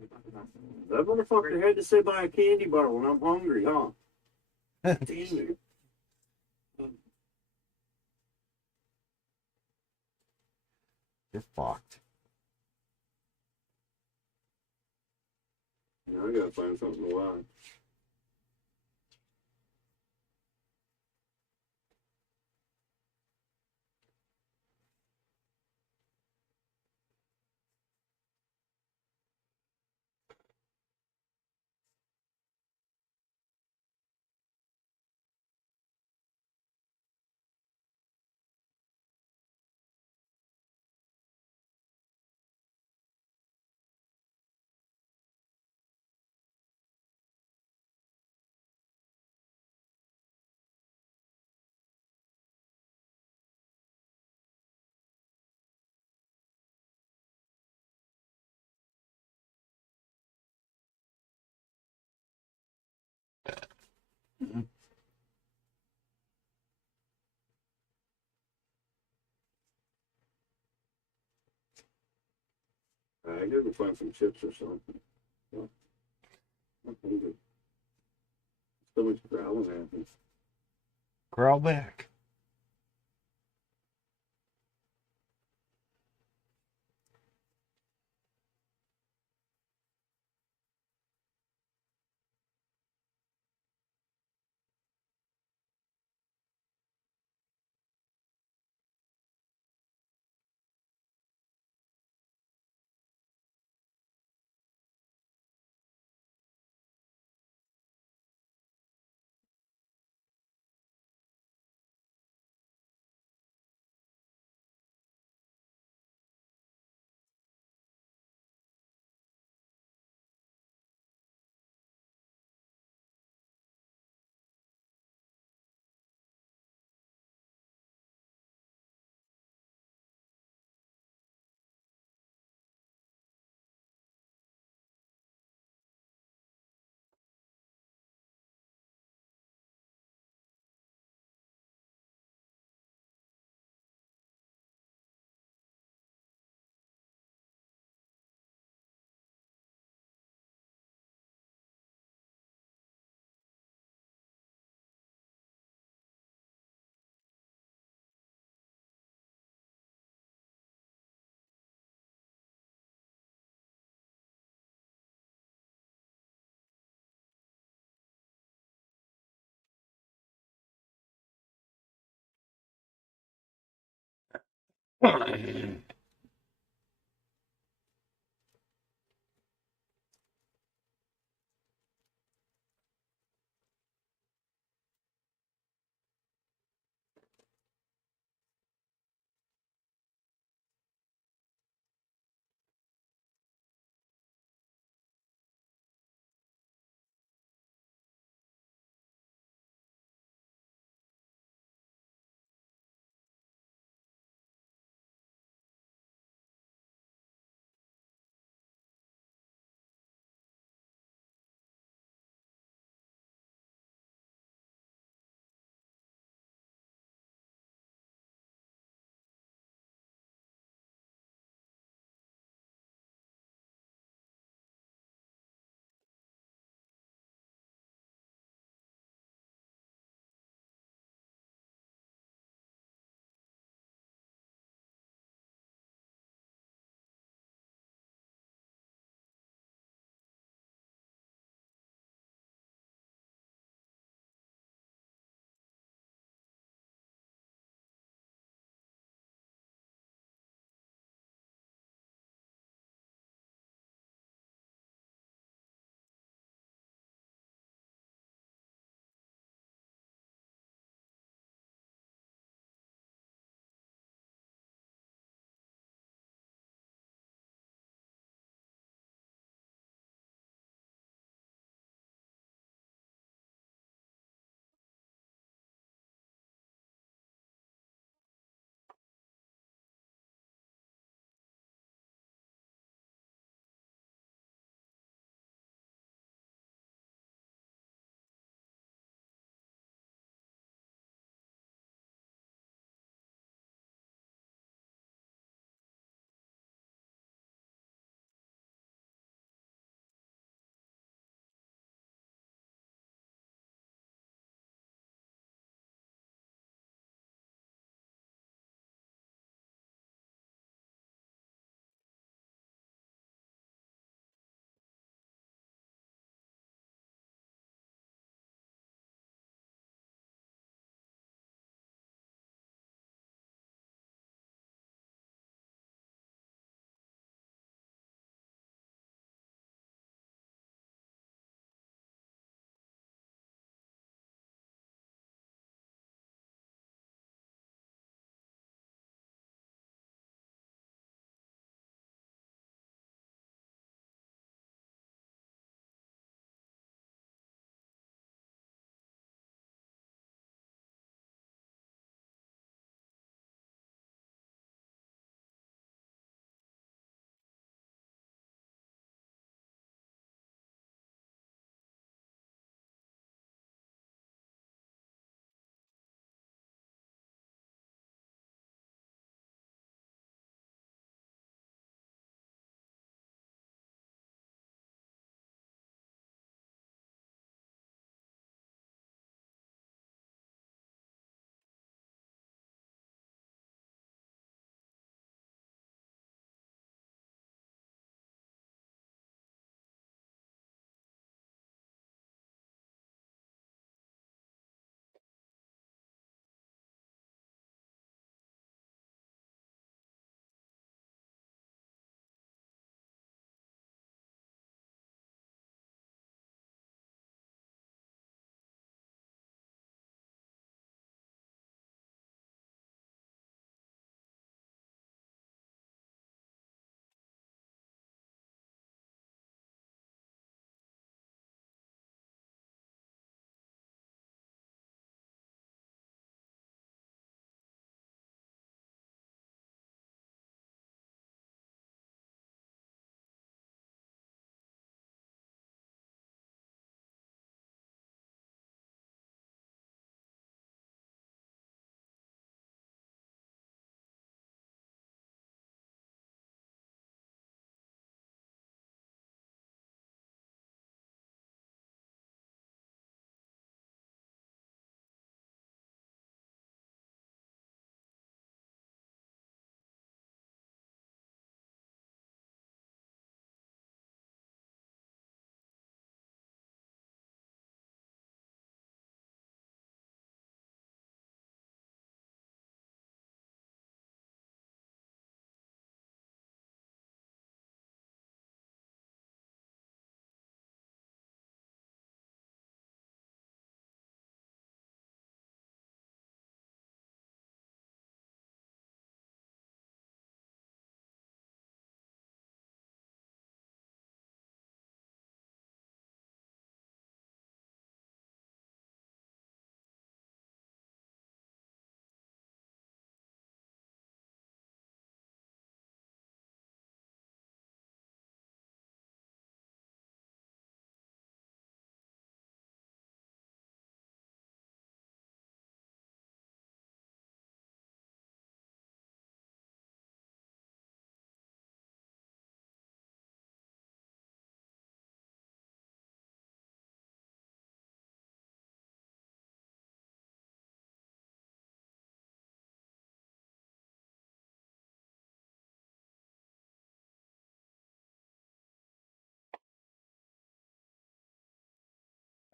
it. That motherfucker had to sit by a candy bar when I'm hungry, huh? Damn it. You're fucked. Yeah, I gotta find something to watch. I gotta find some chips or something. Well, I'm hungry. So much growling happens. Crawl back.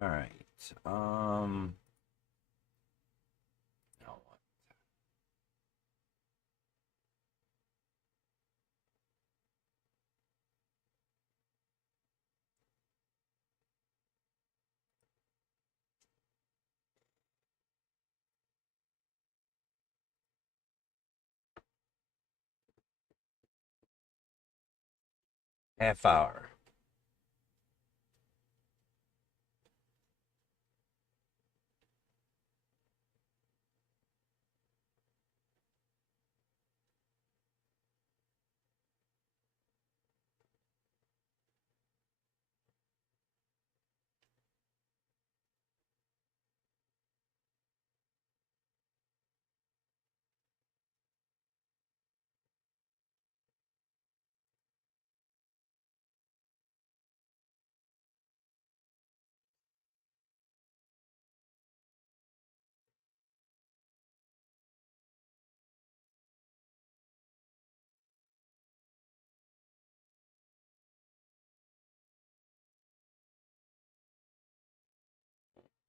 All right. Now what? Half hour.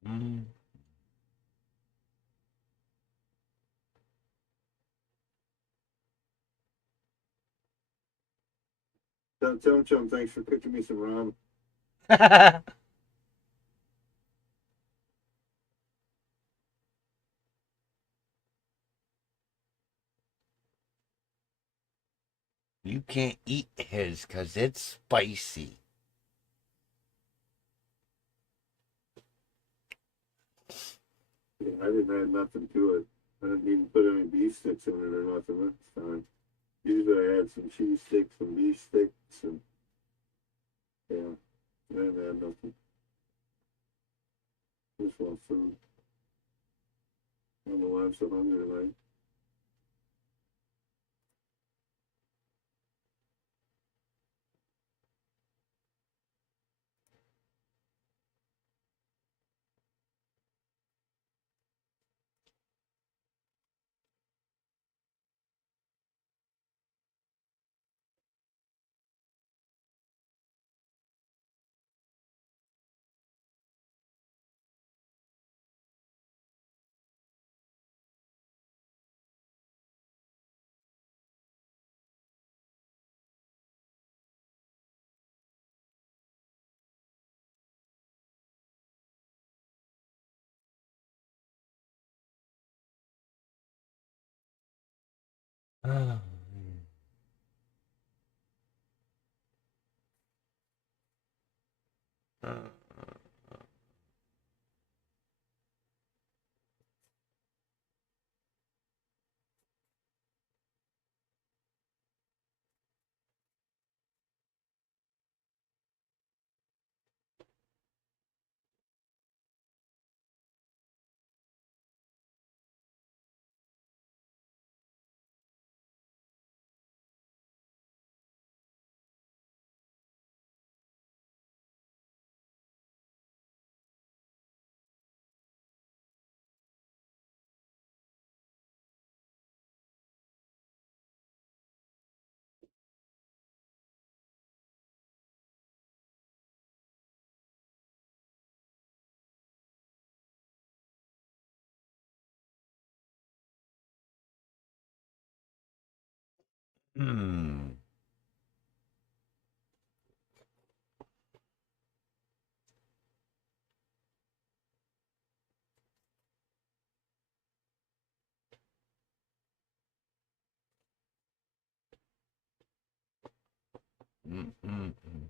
Mm. Chum Chum, thanks for cooking me some ramen. You can't eat his because it's spicy. Yeah, I didn't add nothing to it. I didn't even put any beef sticks in it or nothing this time. Usually I add some cheese sticks and beef sticks and yeah, I didn't add nothing. Just want food. I don't know why I'm so hungry tonight. Hmm. Mm-mm-mm.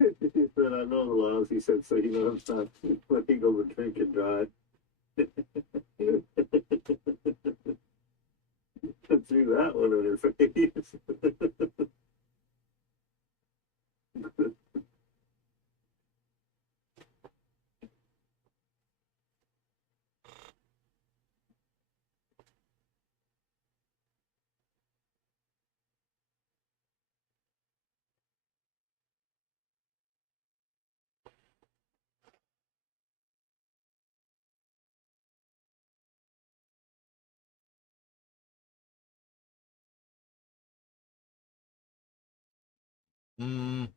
He said, I know the laws. He said, so he knows not legal to drink and drive. Threw that one in her face. Mm-hmm.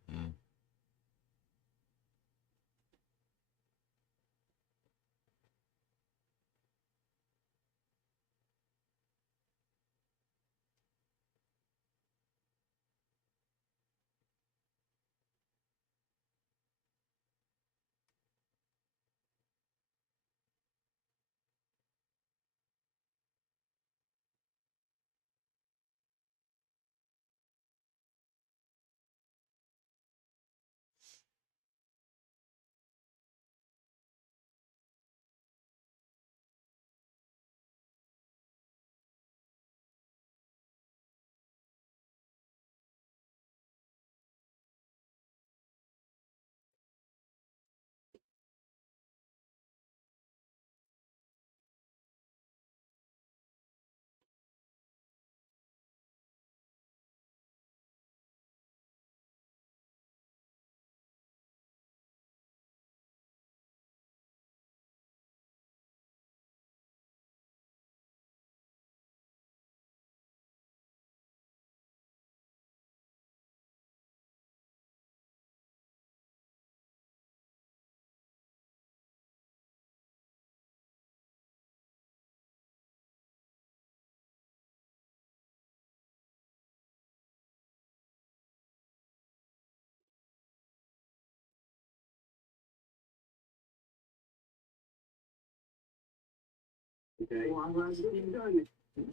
Okay.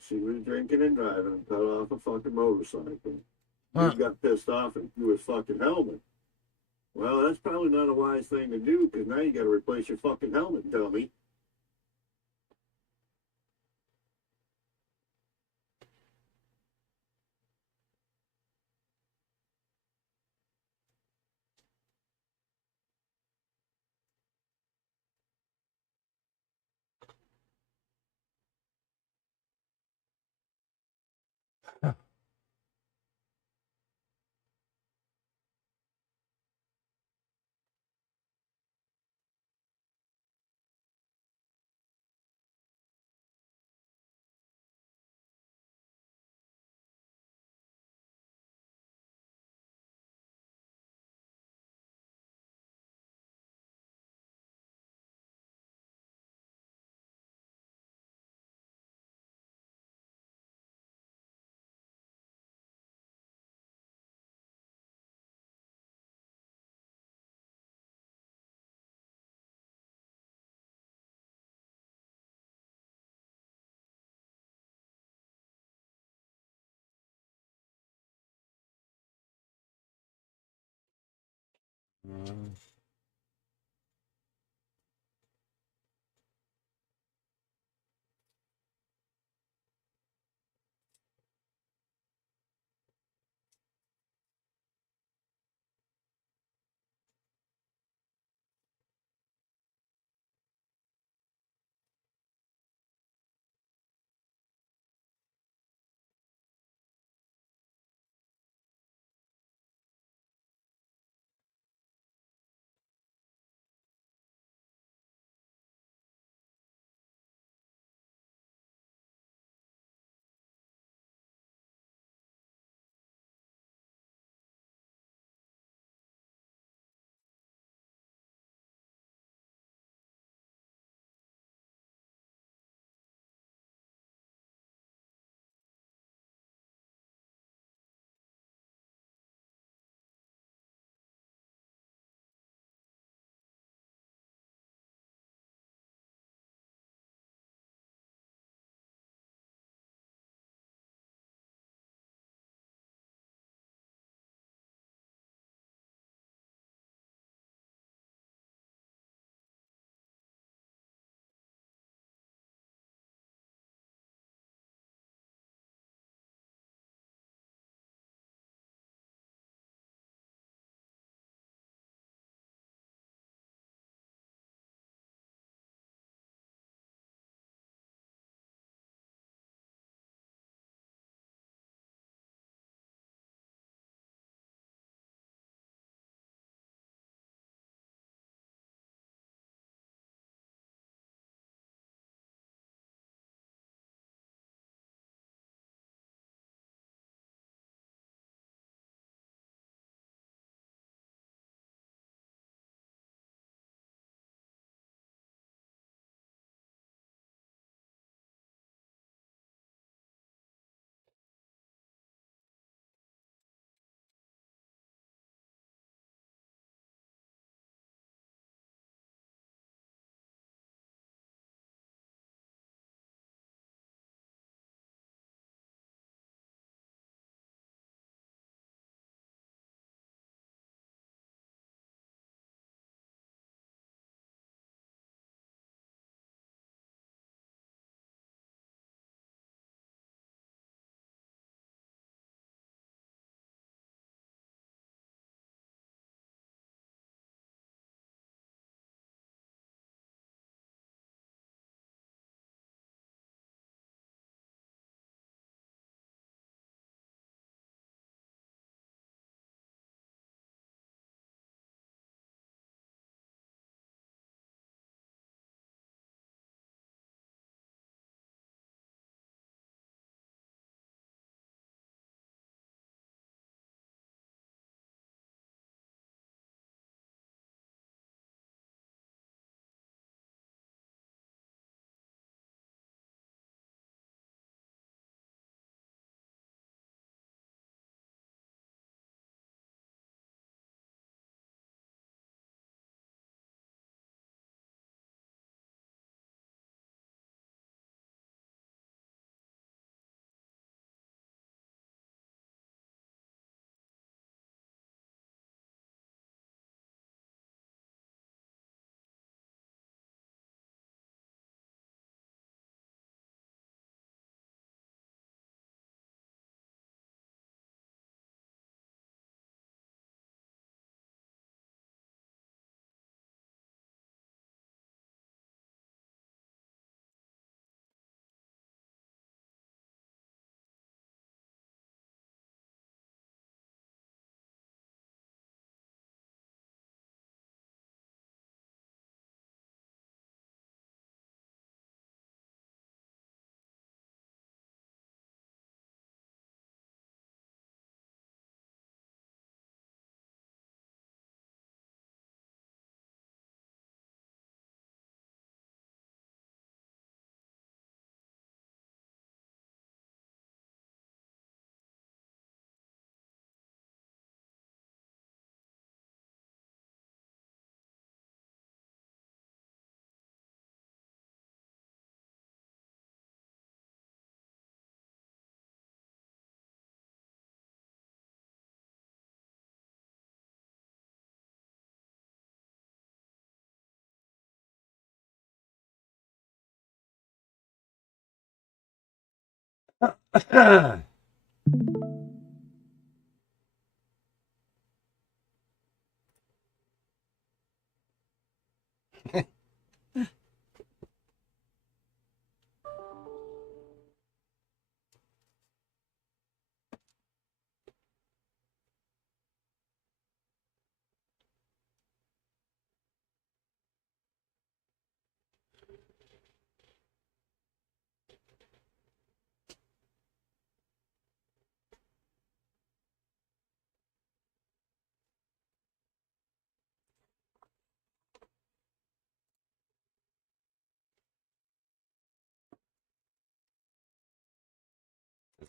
She was drinking and driving and cut off a fucking motorcycle. He got pissed off and threw his fucking helmet. Well, that's probably not a wise thing to do because now you got to replace your fucking helmet, dummy.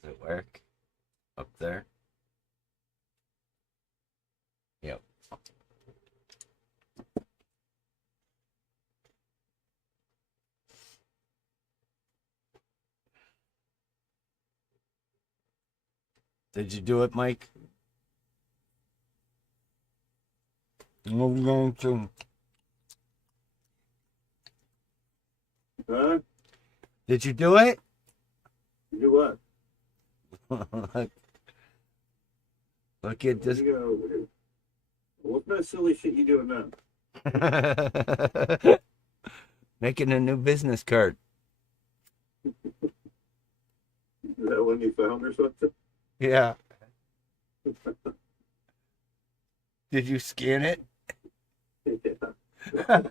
Does it work? Up there? Yep. Did you do it, Mike? What are we going to? Huh? Did you do it? You do what? Look at this. You got over here. What kind of silly shit you doing now? Making a new business card. Is that one you found or something? Yeah. Did you scan it? Yeah.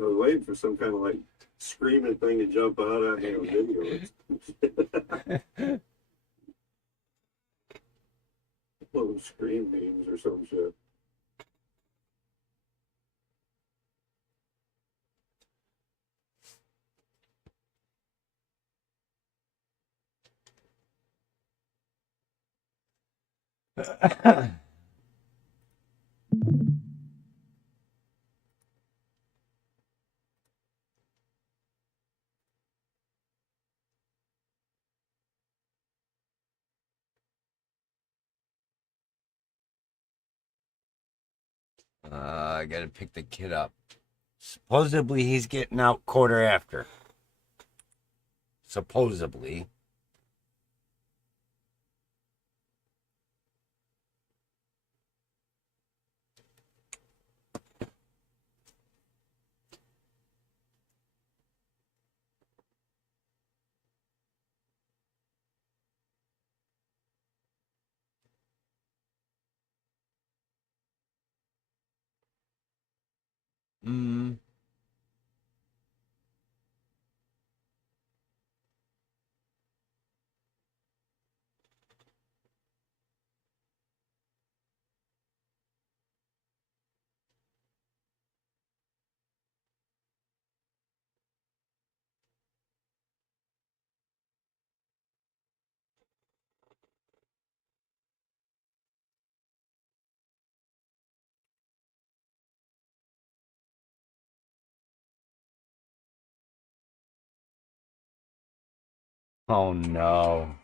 I was waiting for some kind of like screaming thing to jump out at me on video. Little scream beams or some shit. I gotta pick the kid up. Supposedly he's getting out quarter after. Supposedly. Mm. Oh no.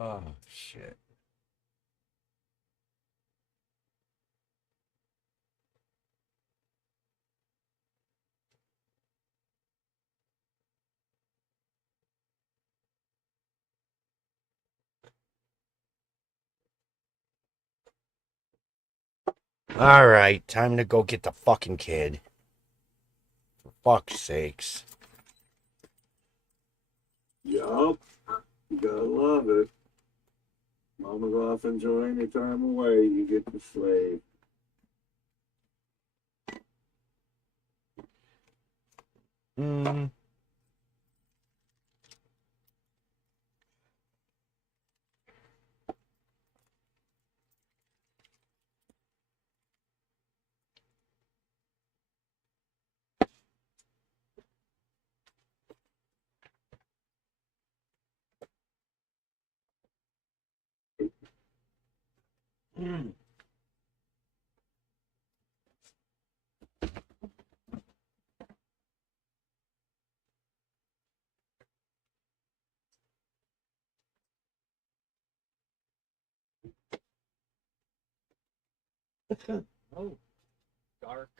Oh, shit. All right, time to go get the fucking kid. For fuck's sakes. Yup. You gotta love it. Mama's off enjoying your time away. You get to slave. Mm. Mm. Oh, dark.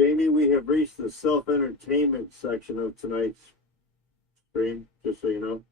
Jamie, we have reached the self-entertainment section of tonight's stream, just so you know.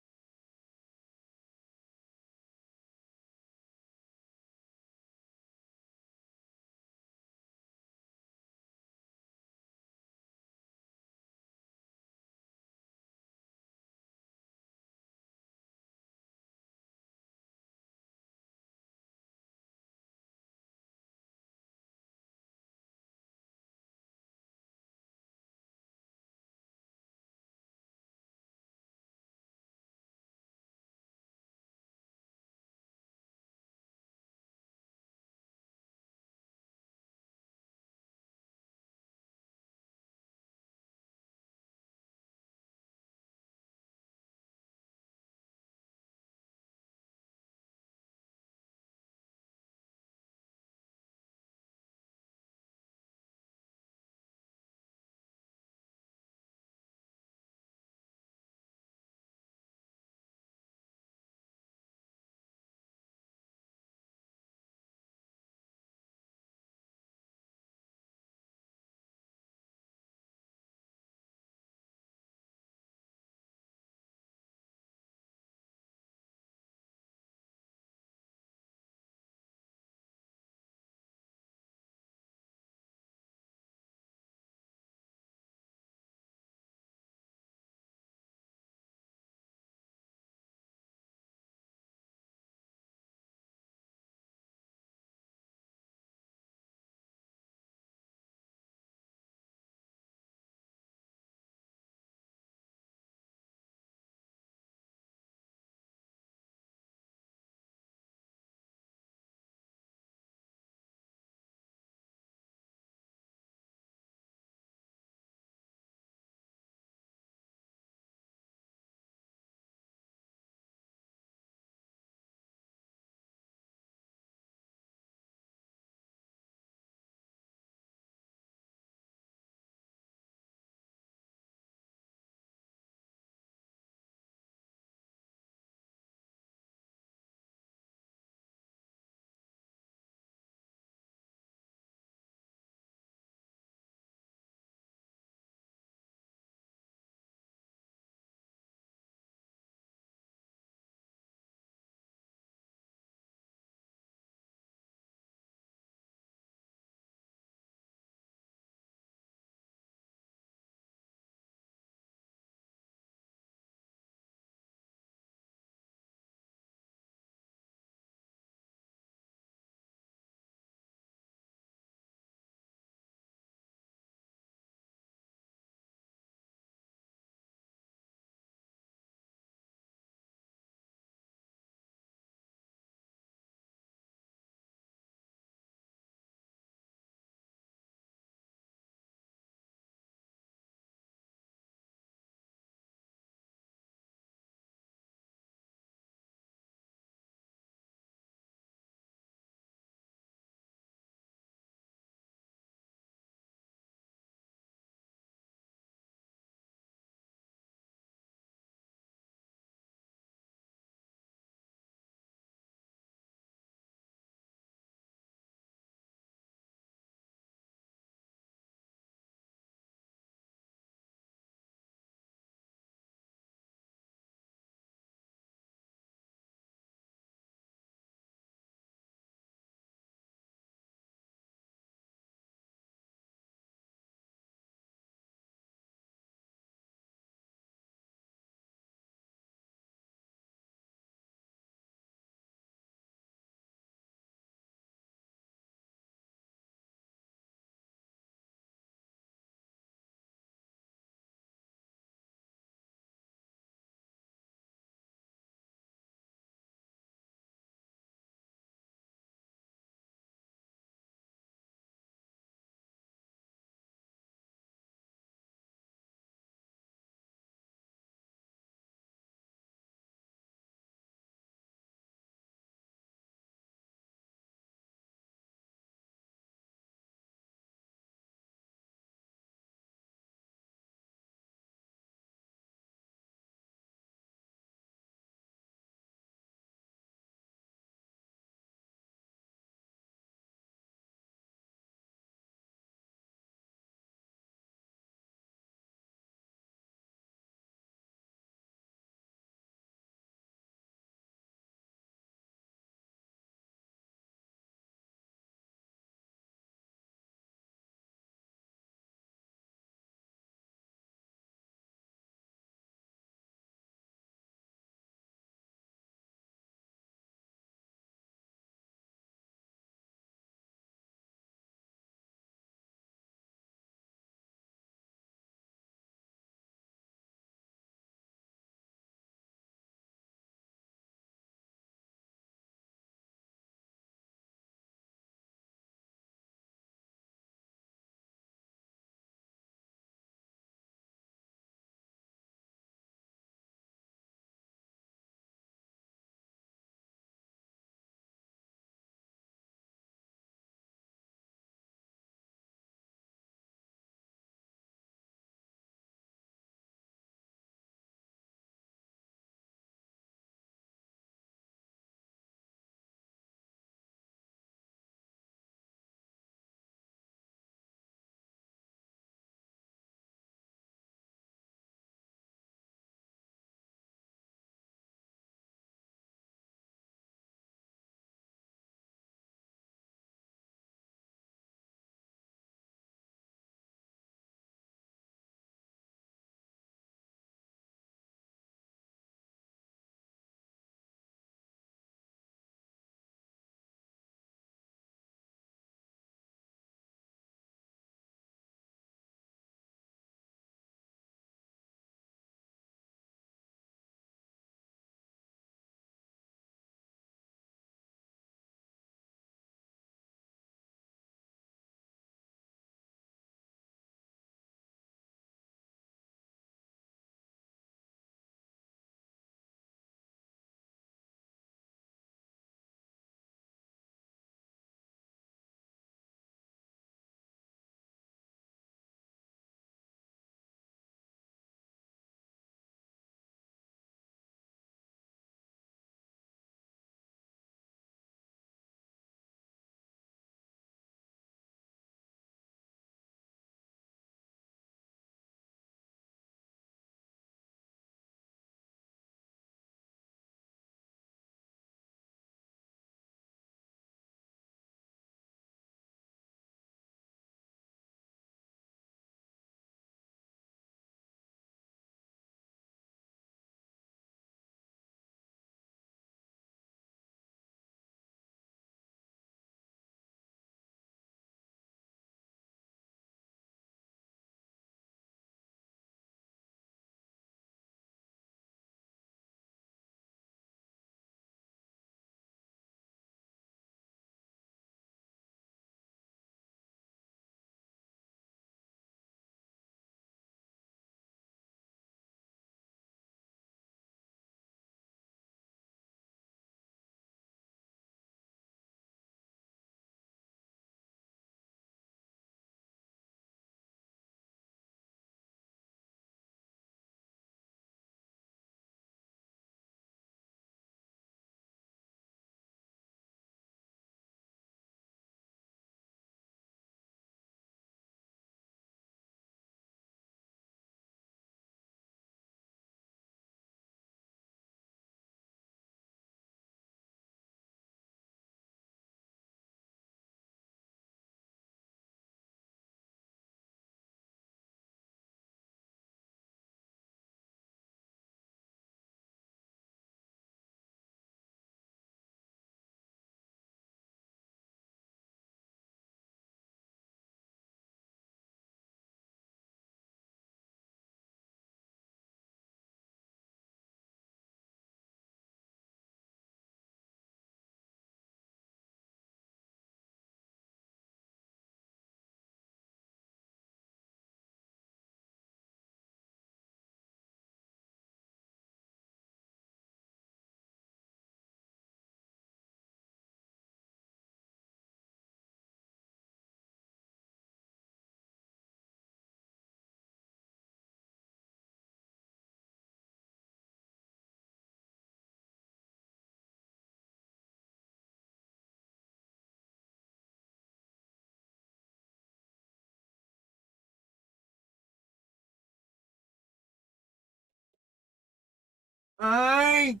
Mike!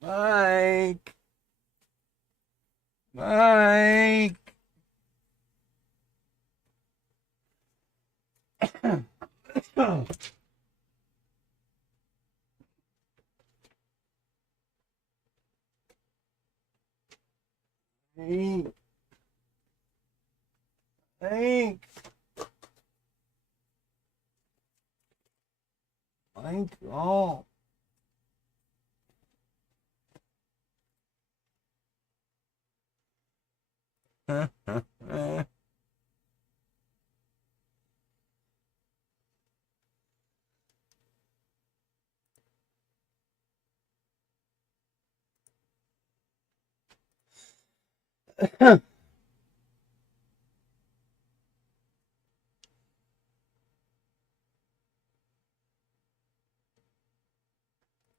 Mike! Mike! Mike! Mike! Mike! Oh!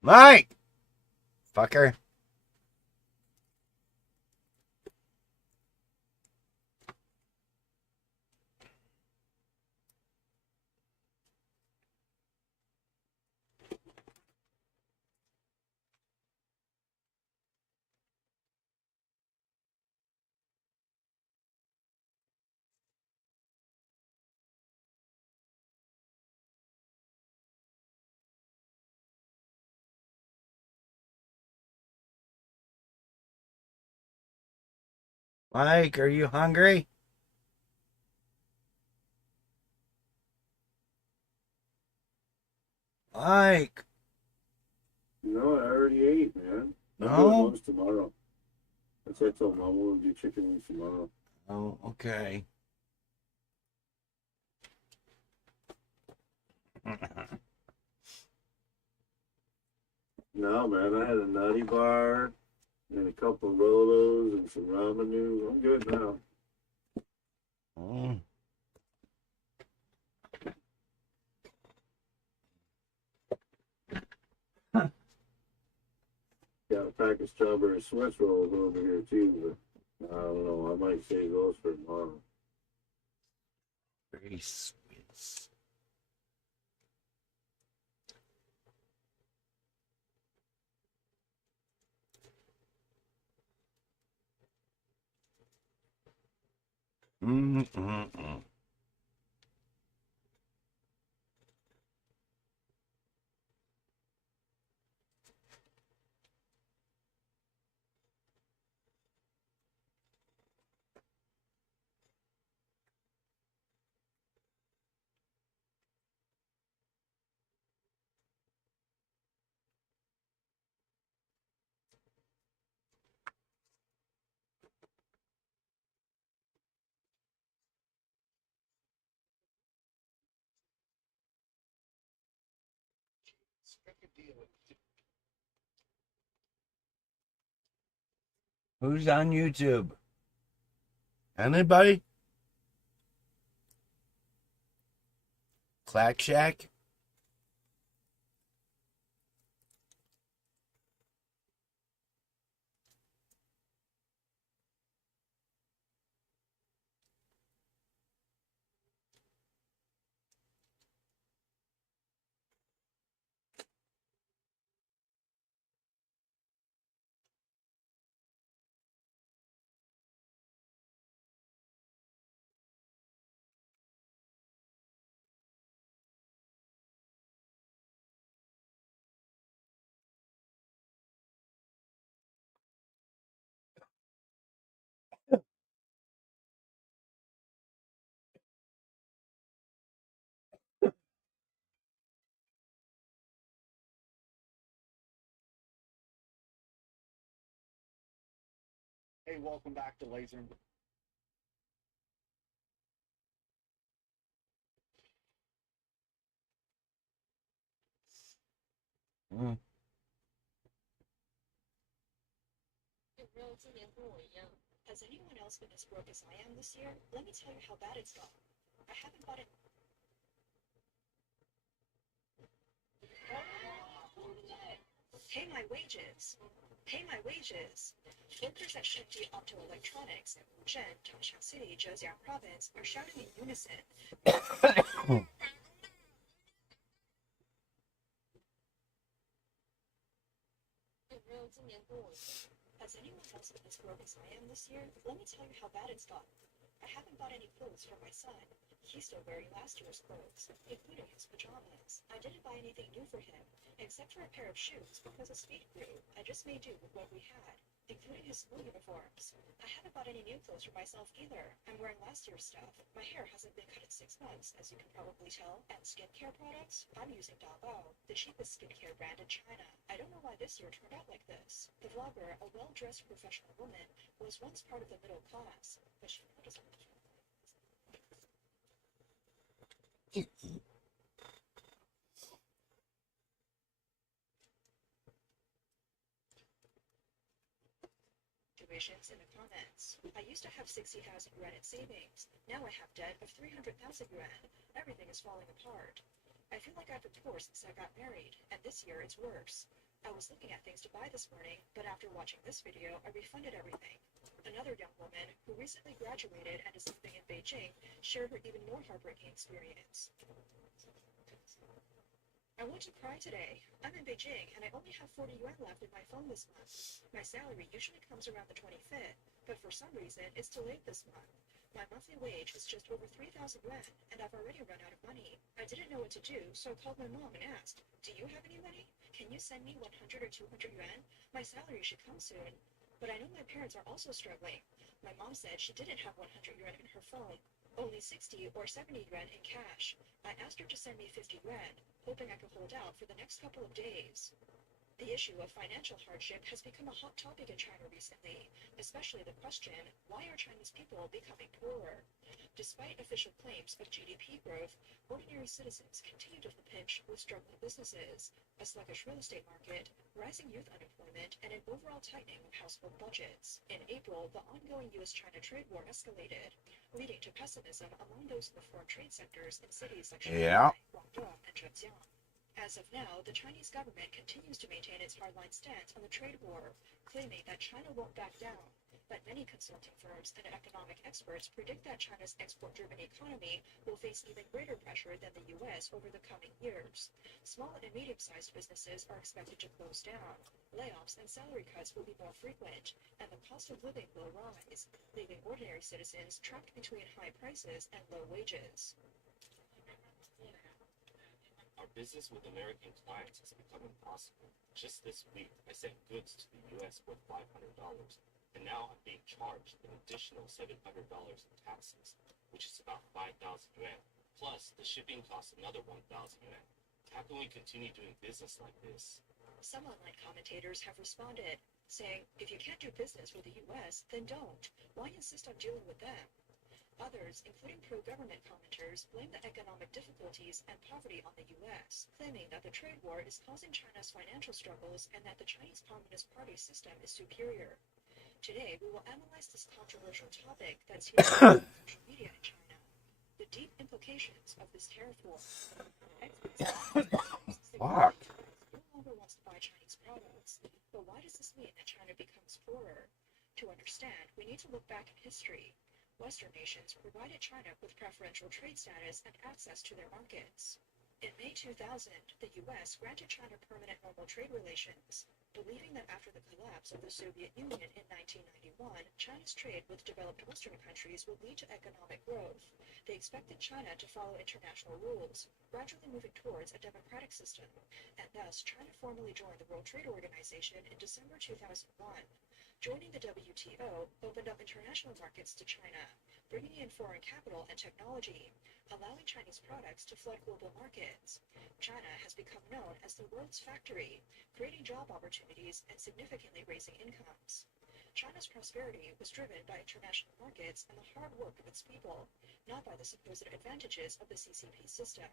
Mike! Fucker. Mike, are you hungry? Mike! No, I already ate, man. I'm No? doing lunch tomorrow. That's what I told Mom. We'll do chicken wings tomorrow. Oh, okay. No, man, I had a nutty bar and a couple of Rolos and some ramen noodles. I'm good now. Mm. Got a pack of strawberry Swiss rolls over here too, but I don't know. I might save those for tomorrow. Very sweet. Mm-mm-mm. Strike a deal. Who's on YouTube? Anybody? Clack Shack? Hey, welcome back to Laser. Mm. 有没有今年跟我一样 Has anyone else been as broke as I am this year? Let me tell you how bad it's gotten. I haven't bought it. Pay my wages. Pay my wages. Workers at Shifty Optoelectronics, Zhen, Tangshan City, Zhejiang Province are shouting in unison. Has anyone else been as broke as I am this year? Let me tell you how bad it's gotten. I haven't bought any clothes for my son. He's still wearing last year's clothes, including his pajamas. I didn't buy anything new for him, except for a pair of shoes because his feet grew. I just made do with what we had, including his school uniforms. I haven't bought any new clothes for myself either. I'm wearing last year's stuff. My hair hasn't been cut in 6 months, as you can probably tell. And skincare products? I'm using Daobao, the cheapest skincare brand in China. I don't know why this year turned out like this. The vlogger, a well-dressed professional woman, was once part of the middle class, but she now doesn't. In the comments. I used to have 60,000 yuan in savings. Now I have debt of 300,000 yuan. Everything is falling apart. I feel like I've been poor since I got married, and this year it's worse. I was looking at things to buy this morning, but after watching this video, I refunded everything. Another young woman, who recently graduated and is living in Beijing, shared her even more heartbreaking experience. I want to cry today. I'm in Beijing, and I only have 40 yuan left in my phone this month. My salary usually comes around the 25th, but for some reason, it's delayed this month. My monthly wage is just over 3,000 yuan, and I've already run out of money. I didn't know what to do, so I called my mom and asked, "Do you have any money? Can you send me 100 or 200 yuan? My salary should come soon." But I know my parents are also struggling. My mom said she didn't have 100 yuan in her phone, only 60 or 70 yuan in cash. I asked her to send me 50 yuan, hoping I could hold out for the next couple of days. The issue of financial hardship has become a hot topic in China recently, especially the question, why are Chinese people becoming poorer? Despite official claims of GDP growth, ordinary citizens continue to pinch with struggling businesses, a sluggish real estate market, rising youth unemployment, and an overall tightening of household budgets. In April, the ongoing U.S.-China trade war escalated, leading to pessimism among those in the foreign trade sectors in cities like Shanghai, Guangdong, and Zhejiang. As of now, the Chinese government continues to maintain its hardline stance on the trade war, claiming that China won't back down. But many consulting firms and economic experts predict that China's export-driven economy will face even greater pressure than the U.S. over the coming years. Small and medium-sized businesses are expected to close down. Layoffs and salary cuts will be more frequent, and the cost of living will rise, leaving ordinary citizens trapped between high prices and low wages. Our business with American clients has become impossible. Just this week, I sent goods to the U.S. worth $500, and now I'm being charged an additional $700 in taxes, which is about 5,000 yuan. Plus, the shipping costs another 1,000 yuan. How can we continue doing business like this? Some online commentators have responded, saying, if you can't do business with the U.S., then don't. Why insist on dealing with them? Others, including pro-government commenters, blame the economic difficulties and poverty on the U.S., claiming that the trade war is causing China's financial struggles and that the Chinese Communist Party system is superior. Today, we will analyze this controversial topic that's here on social media in China, the deep implications of this tariff war. Fuck. No longer wants to buy Chinese products, but why does this mean that China becomes poorer? To understand, we need to look back in history. Western nations provided China with preferential trade status and access to their markets. In May 2000, the U.S. granted China permanent normal trade relations, believing that after the collapse of the Soviet Union in 1991, China's trade with developed Western countries would lead to economic growth. They expected China to follow international rules, gradually moving towards a democratic system, and thus China formally joined the World Trade Organization in December 2001. Joining the WTO opened up international markets to China, bringing in foreign capital and technology, allowing Chinese products to flood global markets. China has become known as the world's factory, creating job opportunities and significantly raising incomes. China's prosperity was driven by international markets and the hard work of its people, not by the supposed advantages of the CCP system.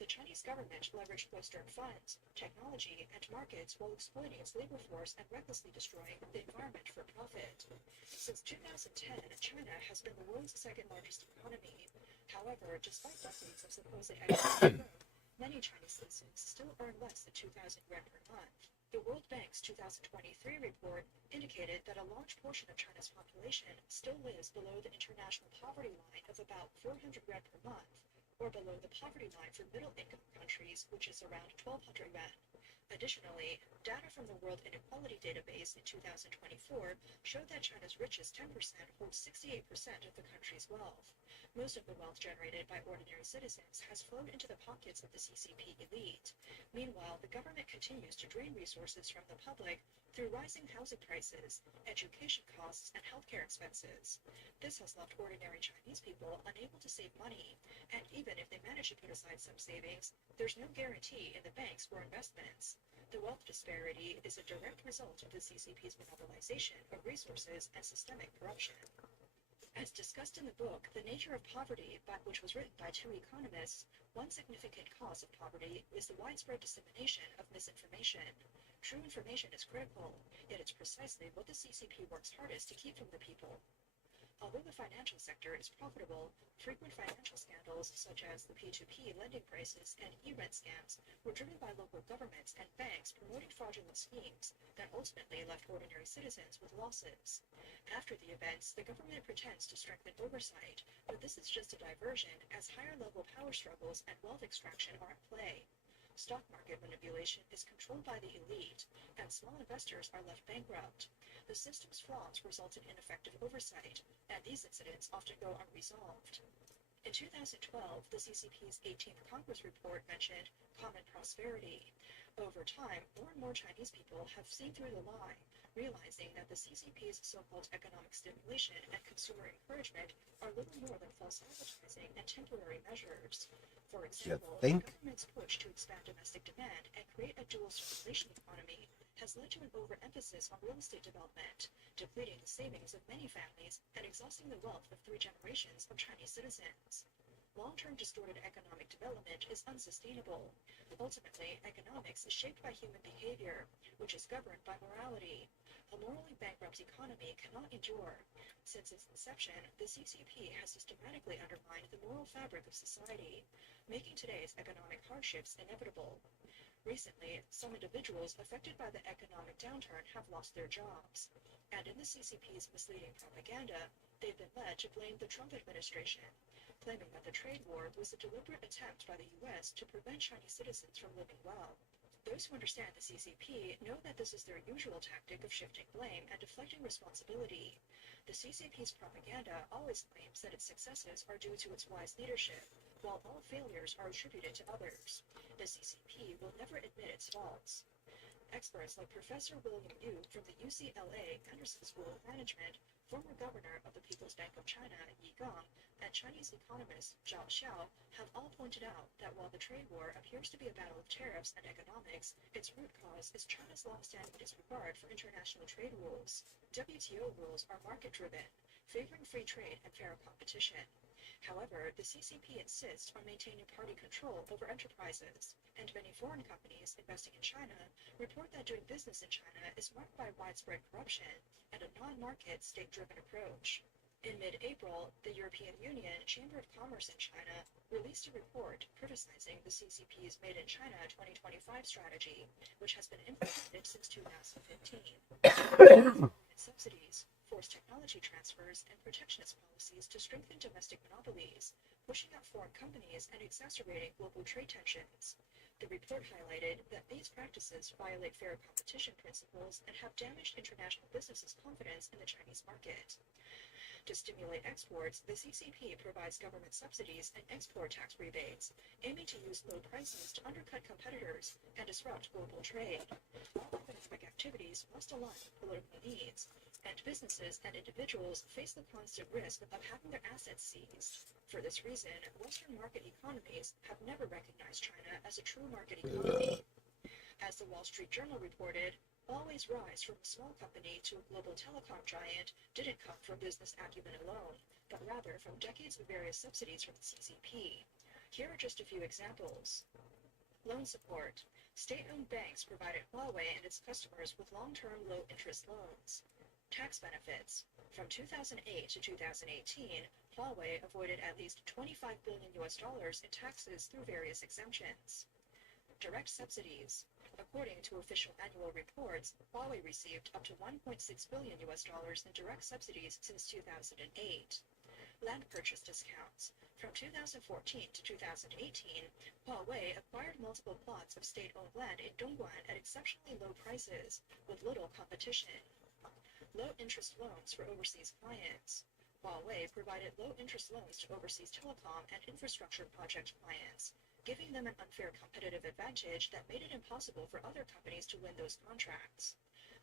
The Chinese government leveraged Western funds, technology, and markets while exploiting its labor force and recklessly destroying the environment for profit. Since 2010, China has been the world's second largest economy. However, despite decades of supposed economic growth, many Chinese citizens still earn less than 2,000 yuan per month. The World Bank's 2023 report indicated that a large portion of China's population still lives below the international poverty line of about 400 yuan per month, or below the poverty line for middle-income countries, which is around 1,200 yuan. Additionally, data from the World Inequality Database in 2024 showed that China's richest 10% holds 68% of the country's wealth. Most of the wealth generated by ordinary citizens has flowed into the pockets of the CCP elite. Meanwhile, the government continues to drain resources from the public through rising housing prices, education costs, and healthcare expenses. This has left ordinary Chinese people unable to save money, and even if they manage to put aside some savings, there's no guarantee in the banks for investments. The wealth disparity is a direct result of the CCP's monopolization of resources and systemic corruption. As discussed in the book, The Nature of Poverty, which was written by 2 economists, one significant cause of poverty is the widespread dissemination of misinformation. True information is critical, yet it's precisely what the CCP works hardest to keep from the people. Although the financial sector is profitable, frequent financial scandals such as the P2P lending crisis and e-rent scams were driven by local governments and banks promoting fraudulent schemes that ultimately left ordinary citizens with losses. After the events, the government pretends to strengthen oversight, but this is just a diversion as higher-level power struggles and wealth extraction are at play. Stock market manipulation is controlled by the elite, and small investors are left bankrupt. The system's flaws result in ineffective oversight, and these incidents often go unresolved. In 2012, the CCP's 18th Congress report mentioned common prosperity. Over time, more and more Chinese people have seen through the lie, realizing that the CCP's so-called economic stimulation and consumer encouragement are little more than false advertising and temporary measures. For example, the government's push to expand domestic demand and create a dual circulation economy has led to an overemphasis on real estate development, depleting the savings of many families and exhausting the wealth of 3 generations of Chinese citizens. Long-term distorted economic development is unsustainable. Ultimately, economics is shaped by human behavior, which is governed by morality. A morally bankrupt economy cannot endure. Since its inception, the CCP has systematically undermined the moral fabric of society, making today's economic hardships inevitable. Recently, some individuals affected by the economic downturn have lost their jobs, and in the CCP's misleading propaganda, they've been led to blame the Trump administration, claiming that the trade war was a deliberate attempt by the U.S. to prevent Chinese citizens from living well. Those who understand the CCP know that this is their usual tactic of shifting blame and deflecting responsibility. The CCP's propaganda always claims that its successes are due to its wise leadership, while all failures are attributed to others. The CCP will never admit its faults. Experts like Professor William Yu from the UCLA Anderson School of Management, former governor of the People's Bank of China, Yi Gang, and Chinese economist Zhao Xiao have all pointed out that while the trade war appears to be a battle of tariffs and economics, its root cause is China's long-standing disregard for international trade rules. WTO rules are market-driven, favoring free trade and fair competition. However, the CCP insists on maintaining party control over enterprises, and many foreign companies investing in China report that doing business in China is marked by widespread corruption and a non-market, state-driven approach. In mid-April, the European Union Chamber of Commerce in China released a report criticizing the CCP's Made in China 2025 strategy, which has been implemented since 2015. Subsidies, forced technology transfers, and protectionist policies to strengthen domestic monopolies, pushing out foreign companies and exacerbating global trade tensions. The report highlighted that these practices violate fair competition principles and have damaged international businesses' confidence in the Chinese market. To stimulate exports, the CCP provides government subsidies and export tax rebates, aiming to use low prices to undercut competitors and disrupt global trade. All economic activities must align with political needs, and businesses and individuals face the constant risk of having their assets seized. For this reason, Western market economies have never recognized China as a true market economy. As the Wall Street Journal reported, Huawei's rise from a small company to a global telecom giant didn't come from business acumen alone, but rather from decades of various subsidies from the CCP. Here are just a few examples. Loan support. State-owned banks provided Huawei and its customers with long-term low-interest loans. Tax benefits. From 2008 to 2018, Huawei avoided at least $25 billion in taxes through various exemptions. Direct subsidies. According to official annual reports, Huawei received up to $1.6 billion in direct subsidies since 2008. land purchase discounts. From 2014 to 2018, Huawei acquired multiple plots of state-owned land in Dongguan at exceptionally low prices, with little competition. Low-interest loans for overseas clients. Huawei provided low-interest loans to overseas telecom and infrastructure project clients, giving them an unfair competitive advantage that made it impossible for other companies to win those contracts.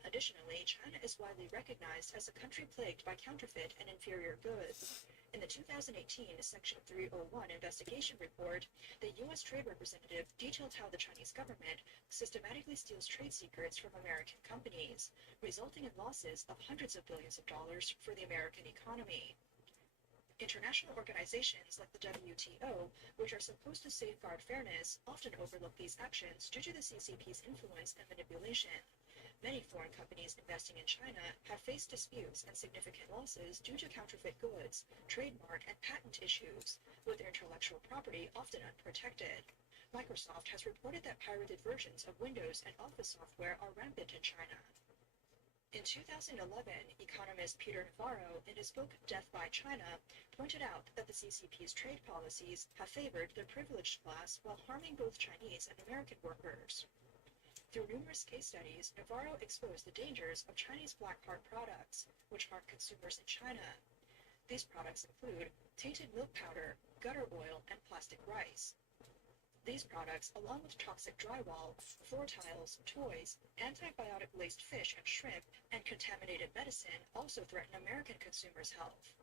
Additionally, China is widely recognized as a country plagued by counterfeit and inferior goods. In the 2018 Section 301 investigation report, the U.S. Trade Representative detailed how the Chinese government systematically steals trade secrets from American companies, resulting in losses of hundreds of billions of dollars for the American economy. International organizations like the WTO, which are supposed to safeguard fairness, often overlook these actions due to the CCP's influence and manipulation. Many foreign companies investing in China have faced disputes and significant losses due to counterfeit goods, trademark and patent issues, with their intellectual property often unprotected. Microsoft has reported that pirated versions of Windows and Office software are rampant in China. In 2011, economist Peter Navarro, in his book Death by China, pointed out that the CCP's trade policies have favored the privileged class while harming both Chinese and American workers. Through numerous case studies, Navarro exposed the dangers of Chinese black card products, which harm consumers in China. These products include tainted milk powder, gutter oil, and plastic rice. These products, along with toxic drywall, floor tiles, toys, antibiotic-laced fish and shrimp, and contaminated medicine also threaten American consumers' health.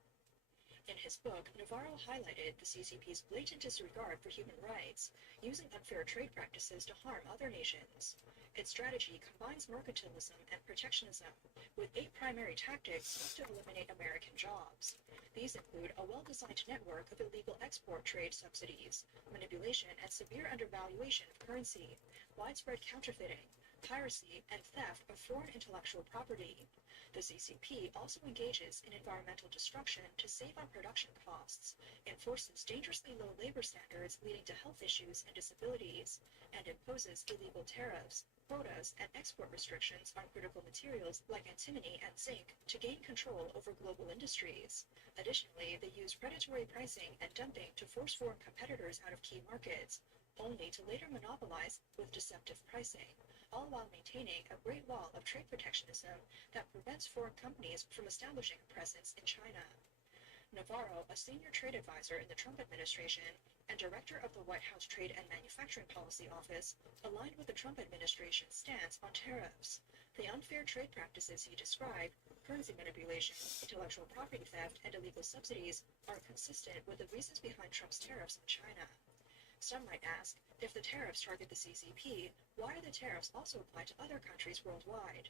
In his book, Navarro highlighted the CCP's blatant disregard for human rights, using unfair trade practices to harm other nations. Its strategy combines mercantilism and protectionism, with 8 primary tactics to eliminate American jobs. These include a well-designed network of illegal export trade subsidies, manipulation and severe undervaluation of currency, widespread counterfeiting, piracy, and theft of foreign intellectual property. The CCP also engages in environmental destruction to save on production costs, enforces dangerously low labor standards leading to health issues and disabilities, and imposes illegal tariffs, quotas, and export restrictions on critical materials like antimony and zinc to gain control over global industries. Additionally, they use predatory pricing and dumping to force foreign competitors out of key markets, only to later monopolize with deceptive pricing, all while maintaining a great wall of trade protectionism that prevents foreign companies from establishing a presence in China. Navarro, a senior trade advisor in the Trump administration and director of the White House Trade and Manufacturing Policy Office, aligned with the Trump administration's stance on tariffs. The unfair trade practices he described, currency manipulation, intellectual property theft, and illegal subsidies, are consistent with the reasons behind Trump's tariffs on China. Some might ask, if the tariffs target the CCP, why are the tariffs also applied to other countries worldwide?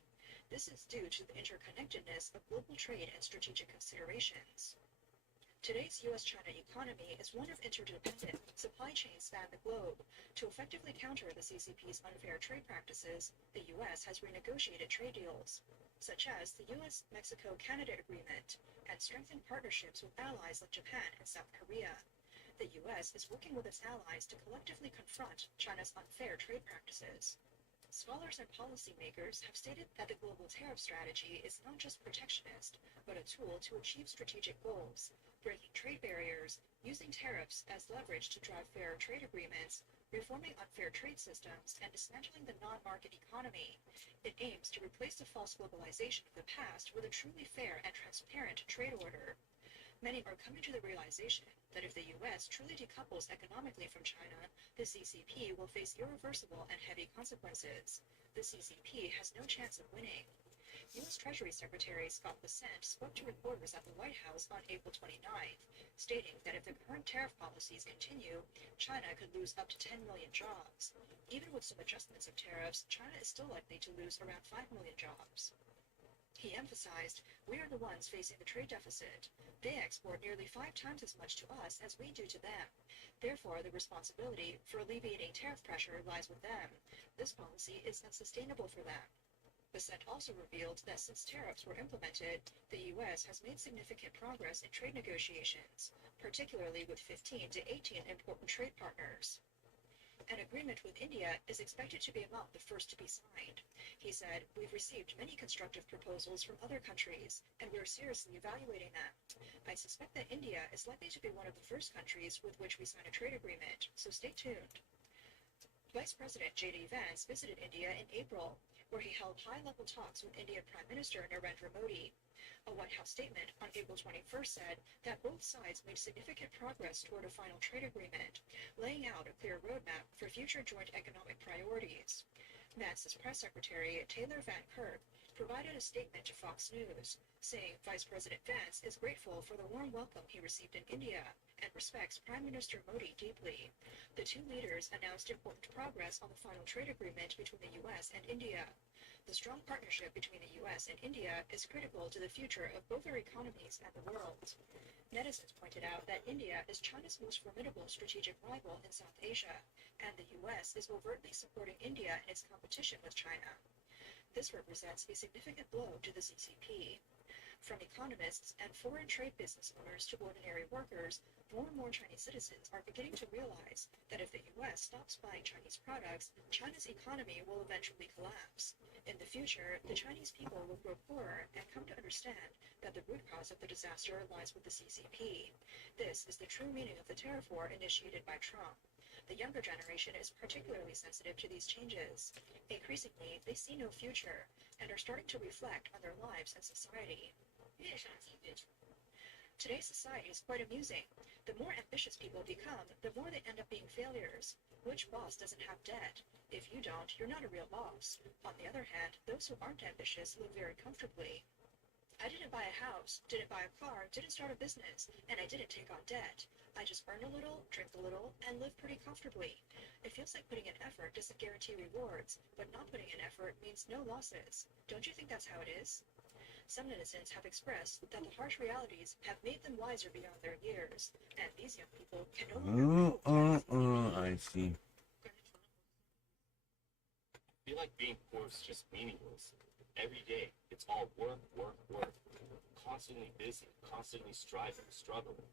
This is due to the interconnectedness of global trade and strategic considerations. Today's U.S.-China economy is one of interdependent supply chains span the globe. To effectively counter the CCP's unfair trade practices, the U.S. has renegotiated trade deals, such as the U.S.-Mexico-Canada Agreement, and strengthened partnerships with allies like Japan and South Korea. The U.S. is working with its allies to collectively confront China's unfair trade practices. Scholars and policymakers have stated that the global tariff strategy is not just protectionist, but a tool to achieve strategic goals, breaking trade barriers, using tariffs as leverage to drive fairer trade agreements, reforming unfair trade systems, and dismantling the non-market economy. It aims to replace the false globalization of the past with a truly fair and transparent trade order. Many are coming to the realization that if the U.S. truly decouples economically from China, the CCP will face irreversible and heavy consequences. The CCP has no chance of winning. U.S. Treasury Secretary Scott Bessent spoke to reporters at the White House on April 29th, stating that if the current tariff policies continue, China could lose up to 10 million jobs. Even with some adjustments of tariffs, China is still likely to lose around 5 million jobs. He emphasized, "We are the ones facing the trade deficit. They export nearly 5 times as much to us as we do to them. Therefore, the responsibility for alleviating tariff pressure lies with them. This policy is unsustainable for them." Bessent also revealed that since tariffs were implemented, the U.S. has made significant progress in trade negotiations, particularly with 15 to 18 important trade partners. An agreement with India is expected to be among the first to be signed. He said, "We've received many constructive proposals from other countries, and we're seriously evaluating them. I suspect that India is likely to be one of the first countries with which we sign a trade agreement, so stay tuned." Vice President J.D. Vance visited India in April, where he held high-level talks with Indian Prime Minister Narendra Modi. A White House statement on April 21st said that both sides made significant progress toward a final trade agreement, laying out a clear roadmap for future joint economic priorities. Vance's press secretary, Taylor Van Kirk, provided a statement to Fox News, saying Vice President Vance is grateful for the warm welcome he received in India and respects Prime Minister Modi deeply. The two leaders announced important progress on the final trade agreement between the U.S. and India. The strong partnership between the U.S. and India is critical to the future of both our economies and the world. Netizens pointed out that India is China's most formidable strategic rival in South Asia, and the U.S. is overtly supporting India in its competition with China. This represents a significant blow to the CCP. From economists and foreign trade business owners to ordinary workers, more and more Chinese citizens are beginning to realize that if the U.S. stops buying Chinese products, China's economy will eventually collapse. In the future, the Chinese people will grow poorer and come to understand that the root cause of the disaster lies with the CCP. This is the true meaning of the tariff war initiated by Trump. The younger generation is particularly sensitive to these changes. Increasingly, they see no future and are starting to reflect on their lives and society. Today's society is quite amusing. The more ambitious people become, the more they end up being failures. Which boss doesn't have debt? If you don't, you're not a real boss. On the other hand, those who aren't ambitious live very comfortably. I didn't buy a house, didn't buy a car, didn't start a business, and I didn't take on debt. I just earn a little, drink a little, and live pretty comfortably. It feels like putting in effort doesn't guarantee rewards, but not putting in effort means no losses. Don't you think that's how it is? Some netizens have expressed that the harsh realities have made them wiser beyond their years, and these young people can no longer I see. I feel like being poor is just meaningless. Every day, it's all work, work, work. Constantly busy, constantly striving, struggling.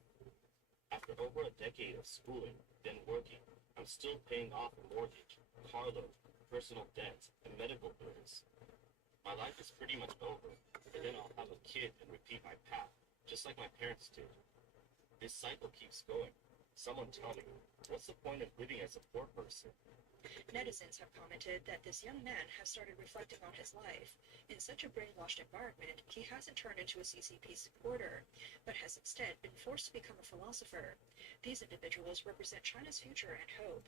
After over a decade of schooling, then working, I'm still paying off a mortgage, car loan, personal debts, and medical bills. My life is pretty much over, and then I'll have a kid and repeat my path, just like my parents did. This cycle keeps going. Someone tell me, what's the point of living as a poor person? Netizens have commented that this young man has started reflecting on his life. In such a brainwashed environment, he hasn't turned into a CCP supporter, but has instead been forced to become a philosopher. These individuals represent China's future and hope.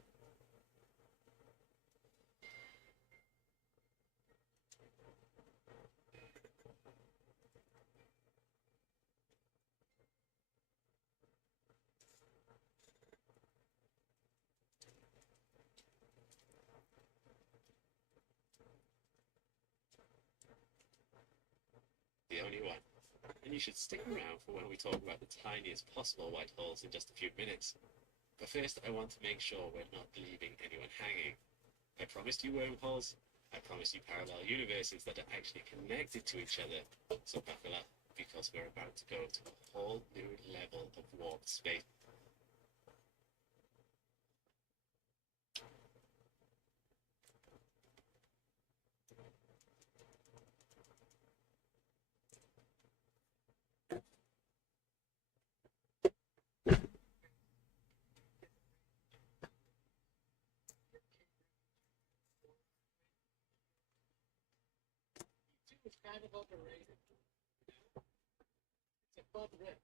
The only one. And you should stick around for when we talk about the tiniest possible white holes in just a few minutes. But first, I want to make sure we're not leaving anyone hanging. I promised you wormholes. I promised you parallel universes that are actually connected to each other. So buckle up, because we're about to go to a whole new level of warped space. It's kind of overrated. It's a fun rip.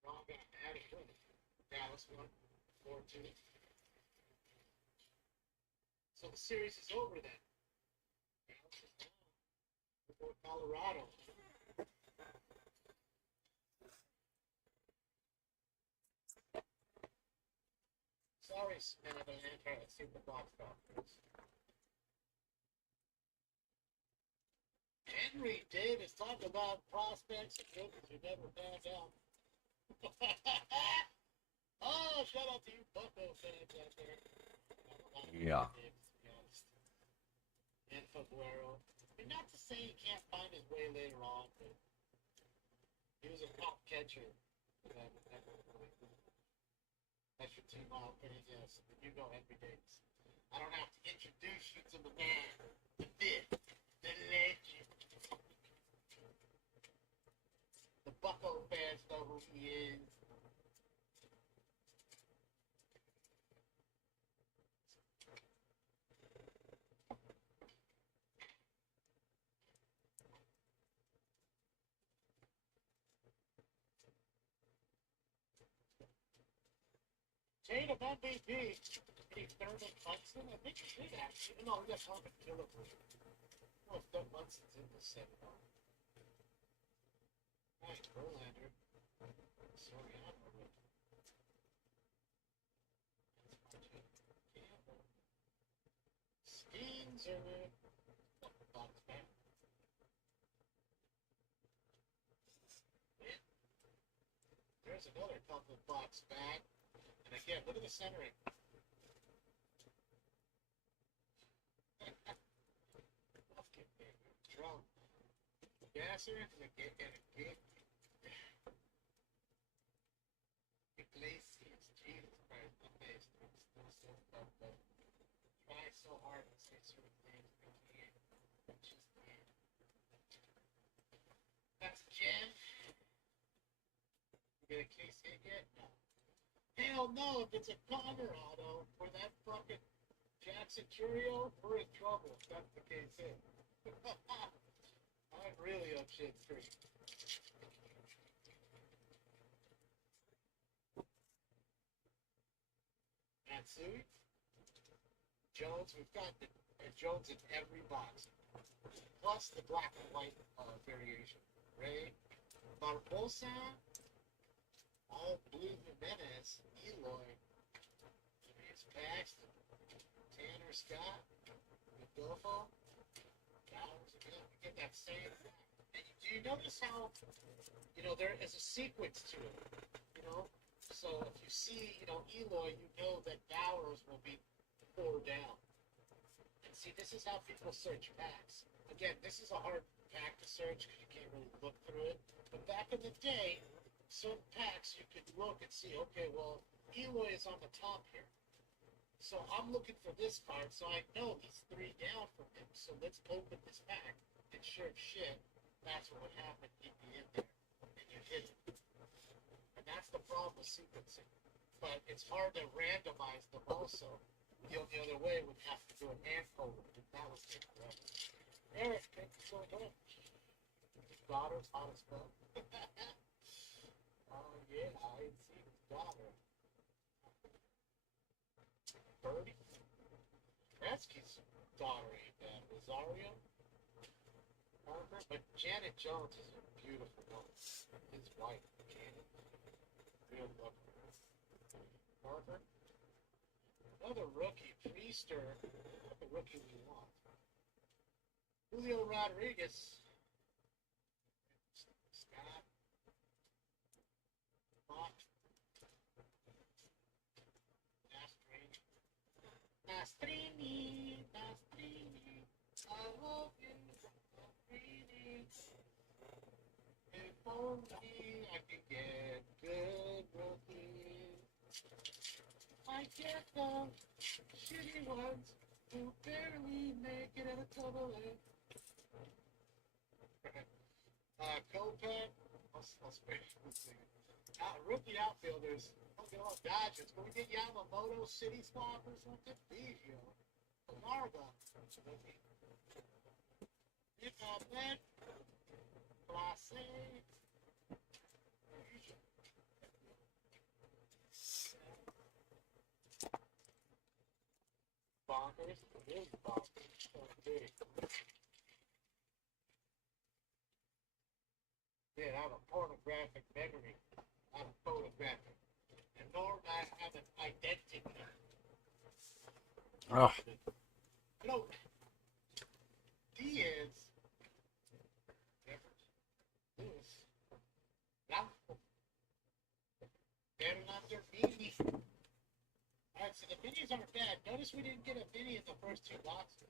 Wrong guy. Adding one. Dallas 1-4-2. So the series is over then. Dallas is on before Colorado. Sorry, Atlanta. Let's see the box office. Henry Davis, talk about prospects and rookies who never panned out. Oh, shout out to you Bucko fans out there. Yeah. And Faguero. mean, not to say he can't find his way later on, but he was a top catcher. That's your team out there, yes. You know every day. I don't have to introduce you to the man, the myth, the legend. The Bucko fans know who he is. Tatum MVP. He third in Clemson. I think he did actually. No, he got Harvard Killer. Well, Doug Munson's in the 7. Nice, Verlander. Sorry, I'm over. Skeens box back. There's another couple box back. And again, look at the centering. Drum. Gasser and a gate. Iglesias, Jesus Christ, my face. Still so fucked up. Try so hard to say certain things, but can't. Just can't. That's Jen. You get a case hit yet? No. Hell no, if it's a Connor auto for that fucking Jackson Churio, we're in trouble if that's the case hit. I'm really up shit creek. Matsui, Jones, we've got the Jones in every box, plus the black and white variation. Ray, Barbosa, all blue Jimenez, Eloy, James Paxton, Tanner Scott, Rodolfo, Gowers again. We get that same. And do you notice how, there is a sequence to it, So if you see, Eloy, you know that Gowers will be 4 down. And see, this is how people search packs. Again, this is a hard pack to search because you can't really look through it. But back in the day, certain packs you could look and see, okay, well, Eloy is on the top here. So I'm looking for this card, so I know he's 3 down from him. So let's open this pack. And sure shit, that's what would happen. He'd be in there. And you hit it. And that's the problem with sequencing. But it's hard to randomize them also. The only other way would have to do an hand folder. And that would take forever. Eric, thank you so much. His daughter's hot as fuck. Oh yeah, I ain't seen his daughter. Birdie? Gretzky's daughter ain't bad. Rosario? Parker? But Janet Jones is a beautiful woman. His wife, Janet. Real lovely. Parker? Another rookie, Priester. Not the rookie we want. Julio Rodriguez. Scott. Bot. Nastrini. I love you. Nastrini. If only I could get good rookies. I get the shitty ones who barely make it at a double A. Kopak, I'll spare this thing. Rookie outfielders. Look at all Dodgers. Can we get Yamamoto, City Swap or something? Biggio. Larga. If I bet, Classe. Bonkers. It is bonkers. So big. Yeah, I have a pornographic memory. I have a photographic. And nor I have an identity. Oh, Diaz. Lewis. Blanco. Better not their beanie. Alright, so the minis aren't bad. Notice we didn't get a mini in the first 2 boxes.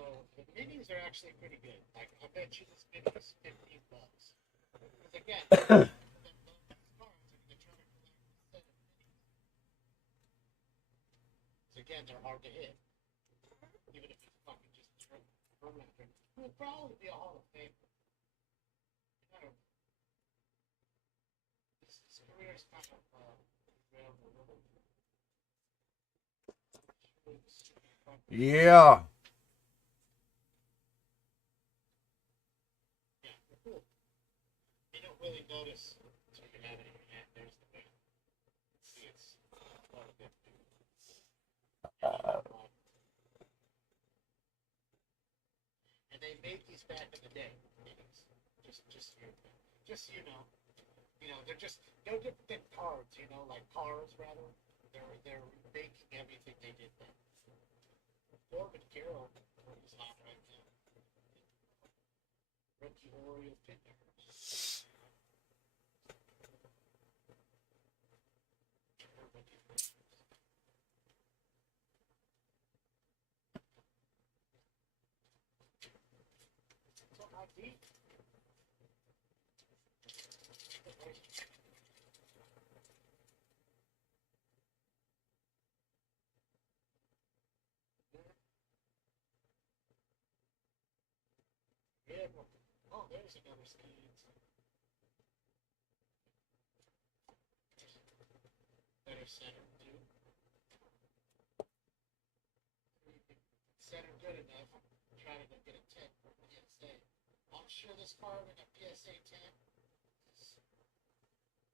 So the minis are actually pretty good. Like I bet you this mini is $15. Because again, the cars are gonna try to collect a set of minis. So again, they're hard to hit. Even if it's fucking just permanent. It would probably be a Hall of Fame. I don't know. His career is kind of around the world. Yeah. Yeah, they're cool. You don't really notice until you have it in your hand. There's the thing. See, it's part of it. And they made these back in the day. Just so you know. You know, they're just no different than cards. You know, like cars rather. They're making everything they did then. Corbin Carroll is hot right now. Rookie Oriole Pitchers. So how deep? Yeah, oh, there's another ski. Better center, too. Center good enough. Try to get a 10 for PSA. I'm sure this card in a PSA 10 is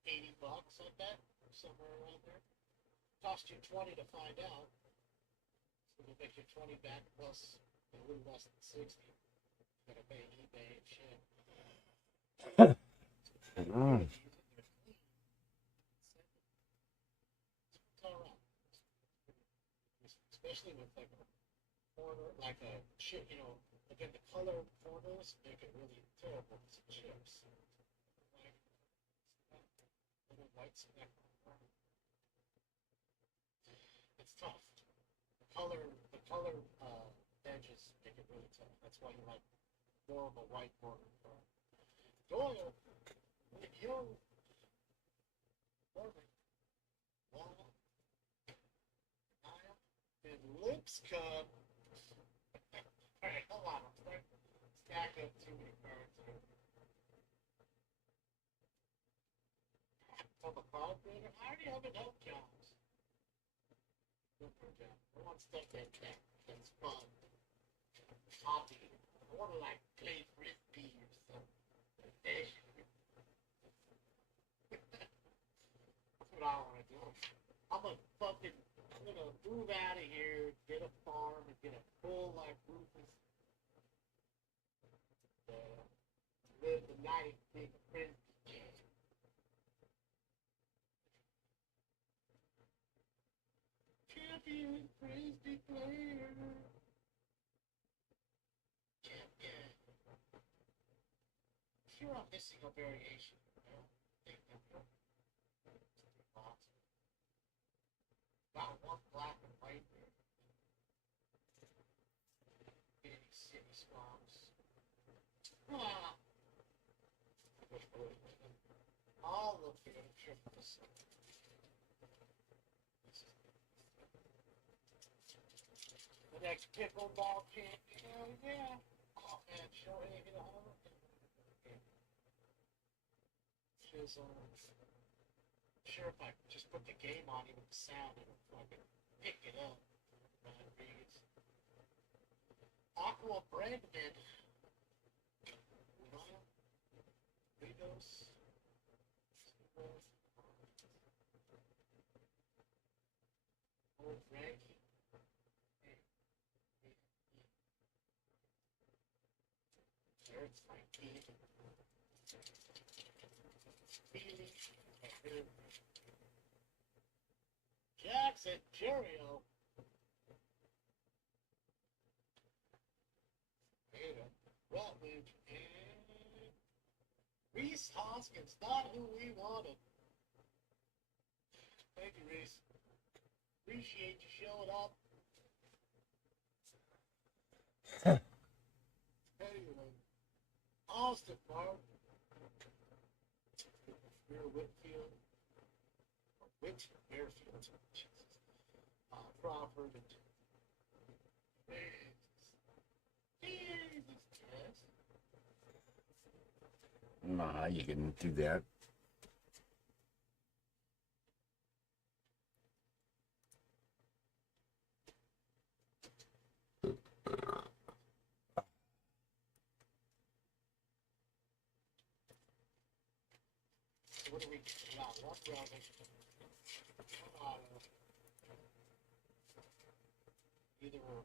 $80, I bet. Somewhere around there. Cost you 20 to find out. So we'll make you 20 back plus a little less than 60. Gotta pay eBay and shit. Especially with like a corner, like a chip, you know, again the color corners make it really terrible with some chips. Like little white speck. It's tough. The color edges make it really tough. That's why you like more of a white border. Doyle, if you're perfect, well, and Lipscomb. Alright, hold on. I'm starting to stack up too many cards here. From a card reader, I already have enough jobs. I want stuff that's fun. Hobby. I want to like play frisbee or something. That's what I want to do. I'm gonna move out of here, get a farm, and get a full like Rufus. Live the life, being a frisbee. Champion frisbee player. Champion. Sure, I'm missing a variation. I don't think I'm got one black and white there. Any city swamps. All of the triples. The next pickleball champion, yeah. Oh man, show him hit a home. Sure, if I just put the game on him with the sound, it'll fucking pick it up. Aqua Brandman. Windows. Old Frankie. There's my key. Jackson Cheerio. Rutledge and Reese Hoskins, not who we wanted. Thank you, Reese. Appreciate you showing up. Anyway, Austin Park, near Whitfield, or Airfield, Jesus. Crawford and Jesus, yes. Nah, you can do that. So what do we get? Yeah, one brother. Either or.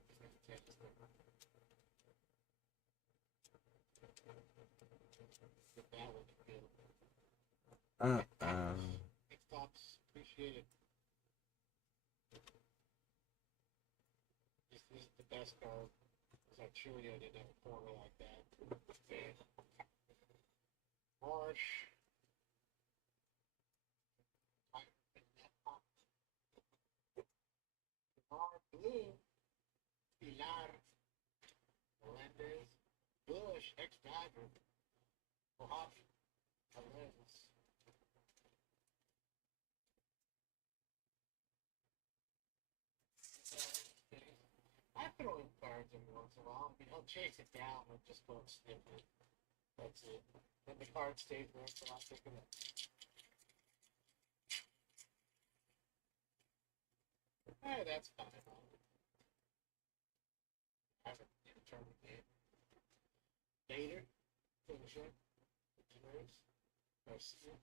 That would be good. Thanks, Tops. Appreciate it. This is the best card. Because I truly didn't have a corner like that. Marsh. Blue. Pilar. Melendez. Bush. Ex-Dodger. Mojave. Alonso. I throw in cards every once in a while. I mean, I'll chase it down and just go and sniff it. That's it. Then the card stays there, so I'll pick it up. Hey, that's fine. I haven't determined yet. Later, finisher, Garcia.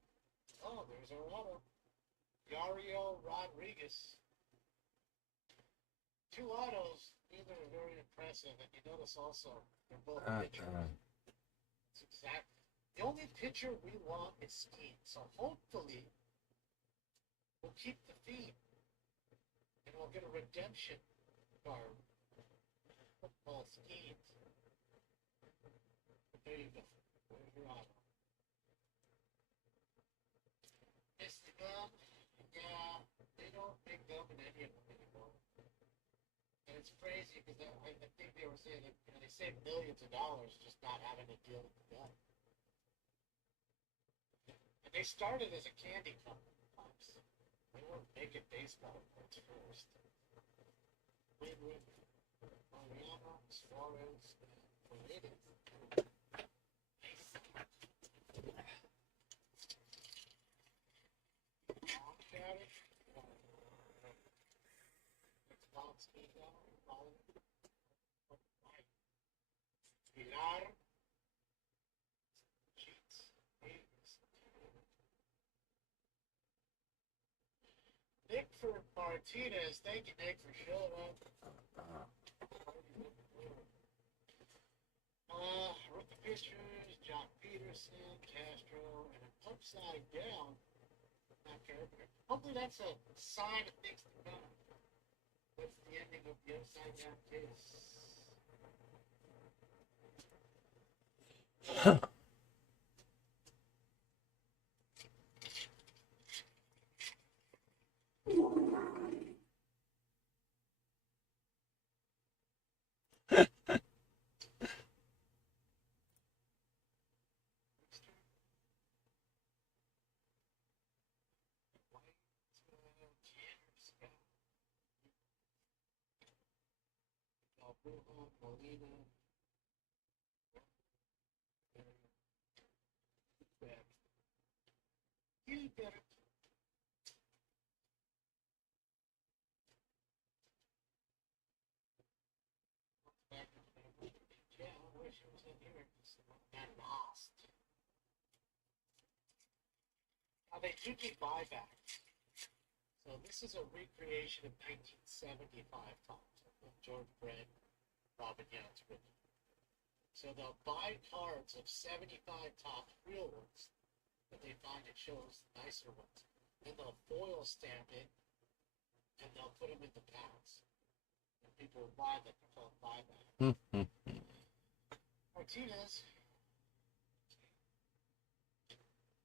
Oh, there's our auto. Yario Rodriguez. 2 autos, neither are very impressive, and you notice also they're both pitchers. It's exactly. The only pitcher we want is Skeen, so hopefully we'll keep the theme, and we'll get a redemption card. Football Skeens. There you go. There's your auto. It's the gum. Yeah, they don't make gum in any of them anymore. And it's crazy because I think they were saying that they save millions of dollars just not having to deal with the gum. And they started as a candy company. They weren't making baseball cards first. Win-win. Mariano, Suarez, Paredes. Pilar. Nick for Martinez. Thank you, Nick, for showing up. Rookie pitchers, John Peterson, Castro, and an upside down. Not character. Hopefully that's a sign of things to come. What's the ending of the upside down case? Molina. You better. Yeah, I wish it was in here. Got lost. Now they do do buybacks. So this is a recreation of 1975 times of George Brett, Robin Young's rookie. So they'll buy cards of 75 top real ones that they find it shows nicer ones. Then they'll foil stamp it and they'll put them into packs. And people will buy them and call them buyback. Martinez.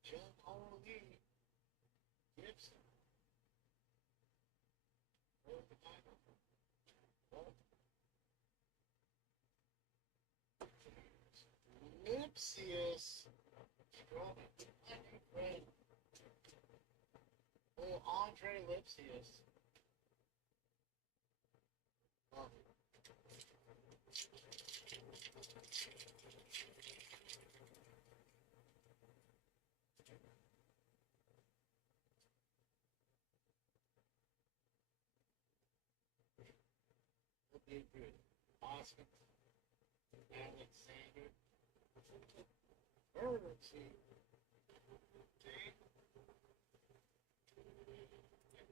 John O'Lee. Gibson. Andre Lipsius. Oscar, Alexander, Currency,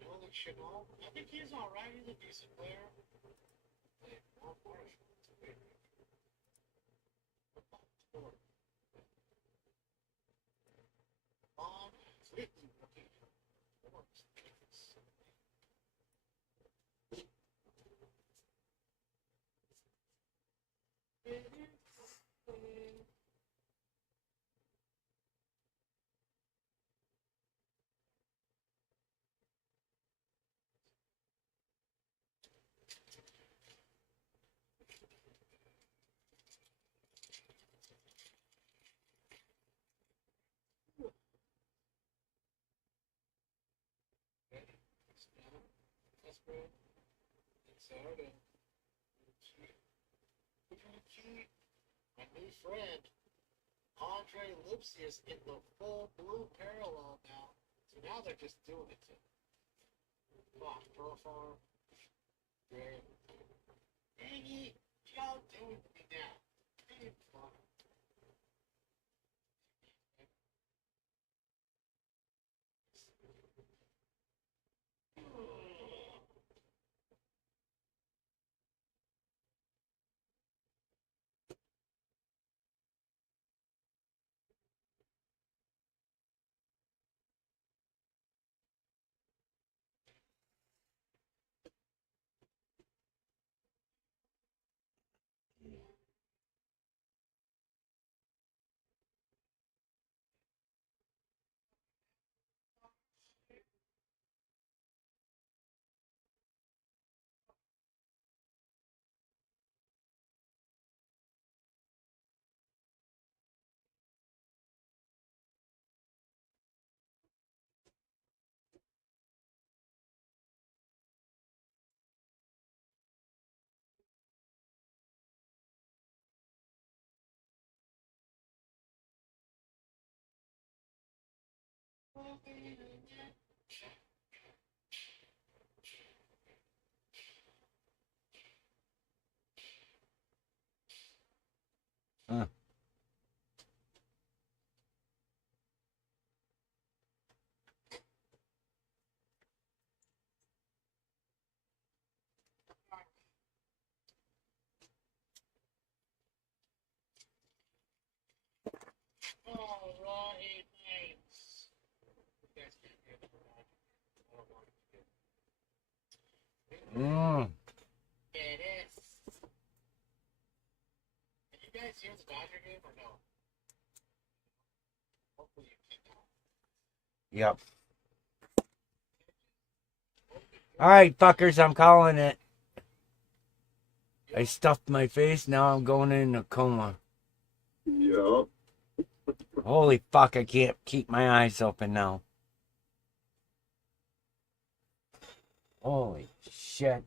Nolan Chanel. I think he's alright. He's a decent player. More Marshall. Fleetwood. My new friend, Andre Lipsius, in the full blue parallel now. So now they're just doing it to profile. Great. Iggy, y'all doing to me now? Hey, fuck. Huh. Alright, mates. You guys can't hear the garage. I don't want to hear. It is. Can you guys hear the Dodger game or no? Hopefully you can. Yep. Alright, fuckers, I'm calling it. I stuffed my face, now I'm going in a coma. Yup. Holy fuck, I can't keep my eyes open now. Holy shit.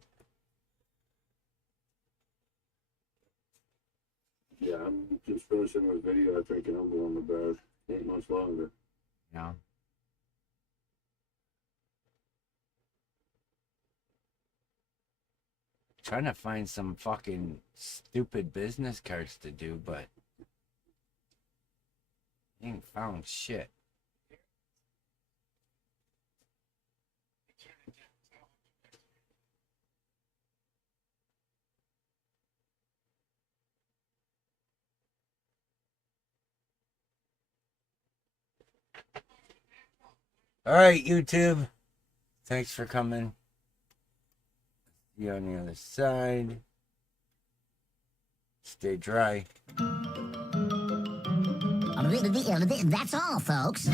Yeah, I'm just finishing the video, I think, and I'm going to bed. Ain't much longer. Yeah. Trying to find some fucking stupid business cards to do, but ain't found shit. Alright, YouTube. Thanks for coming. See you on the other side. Stay dry. That's all, folks.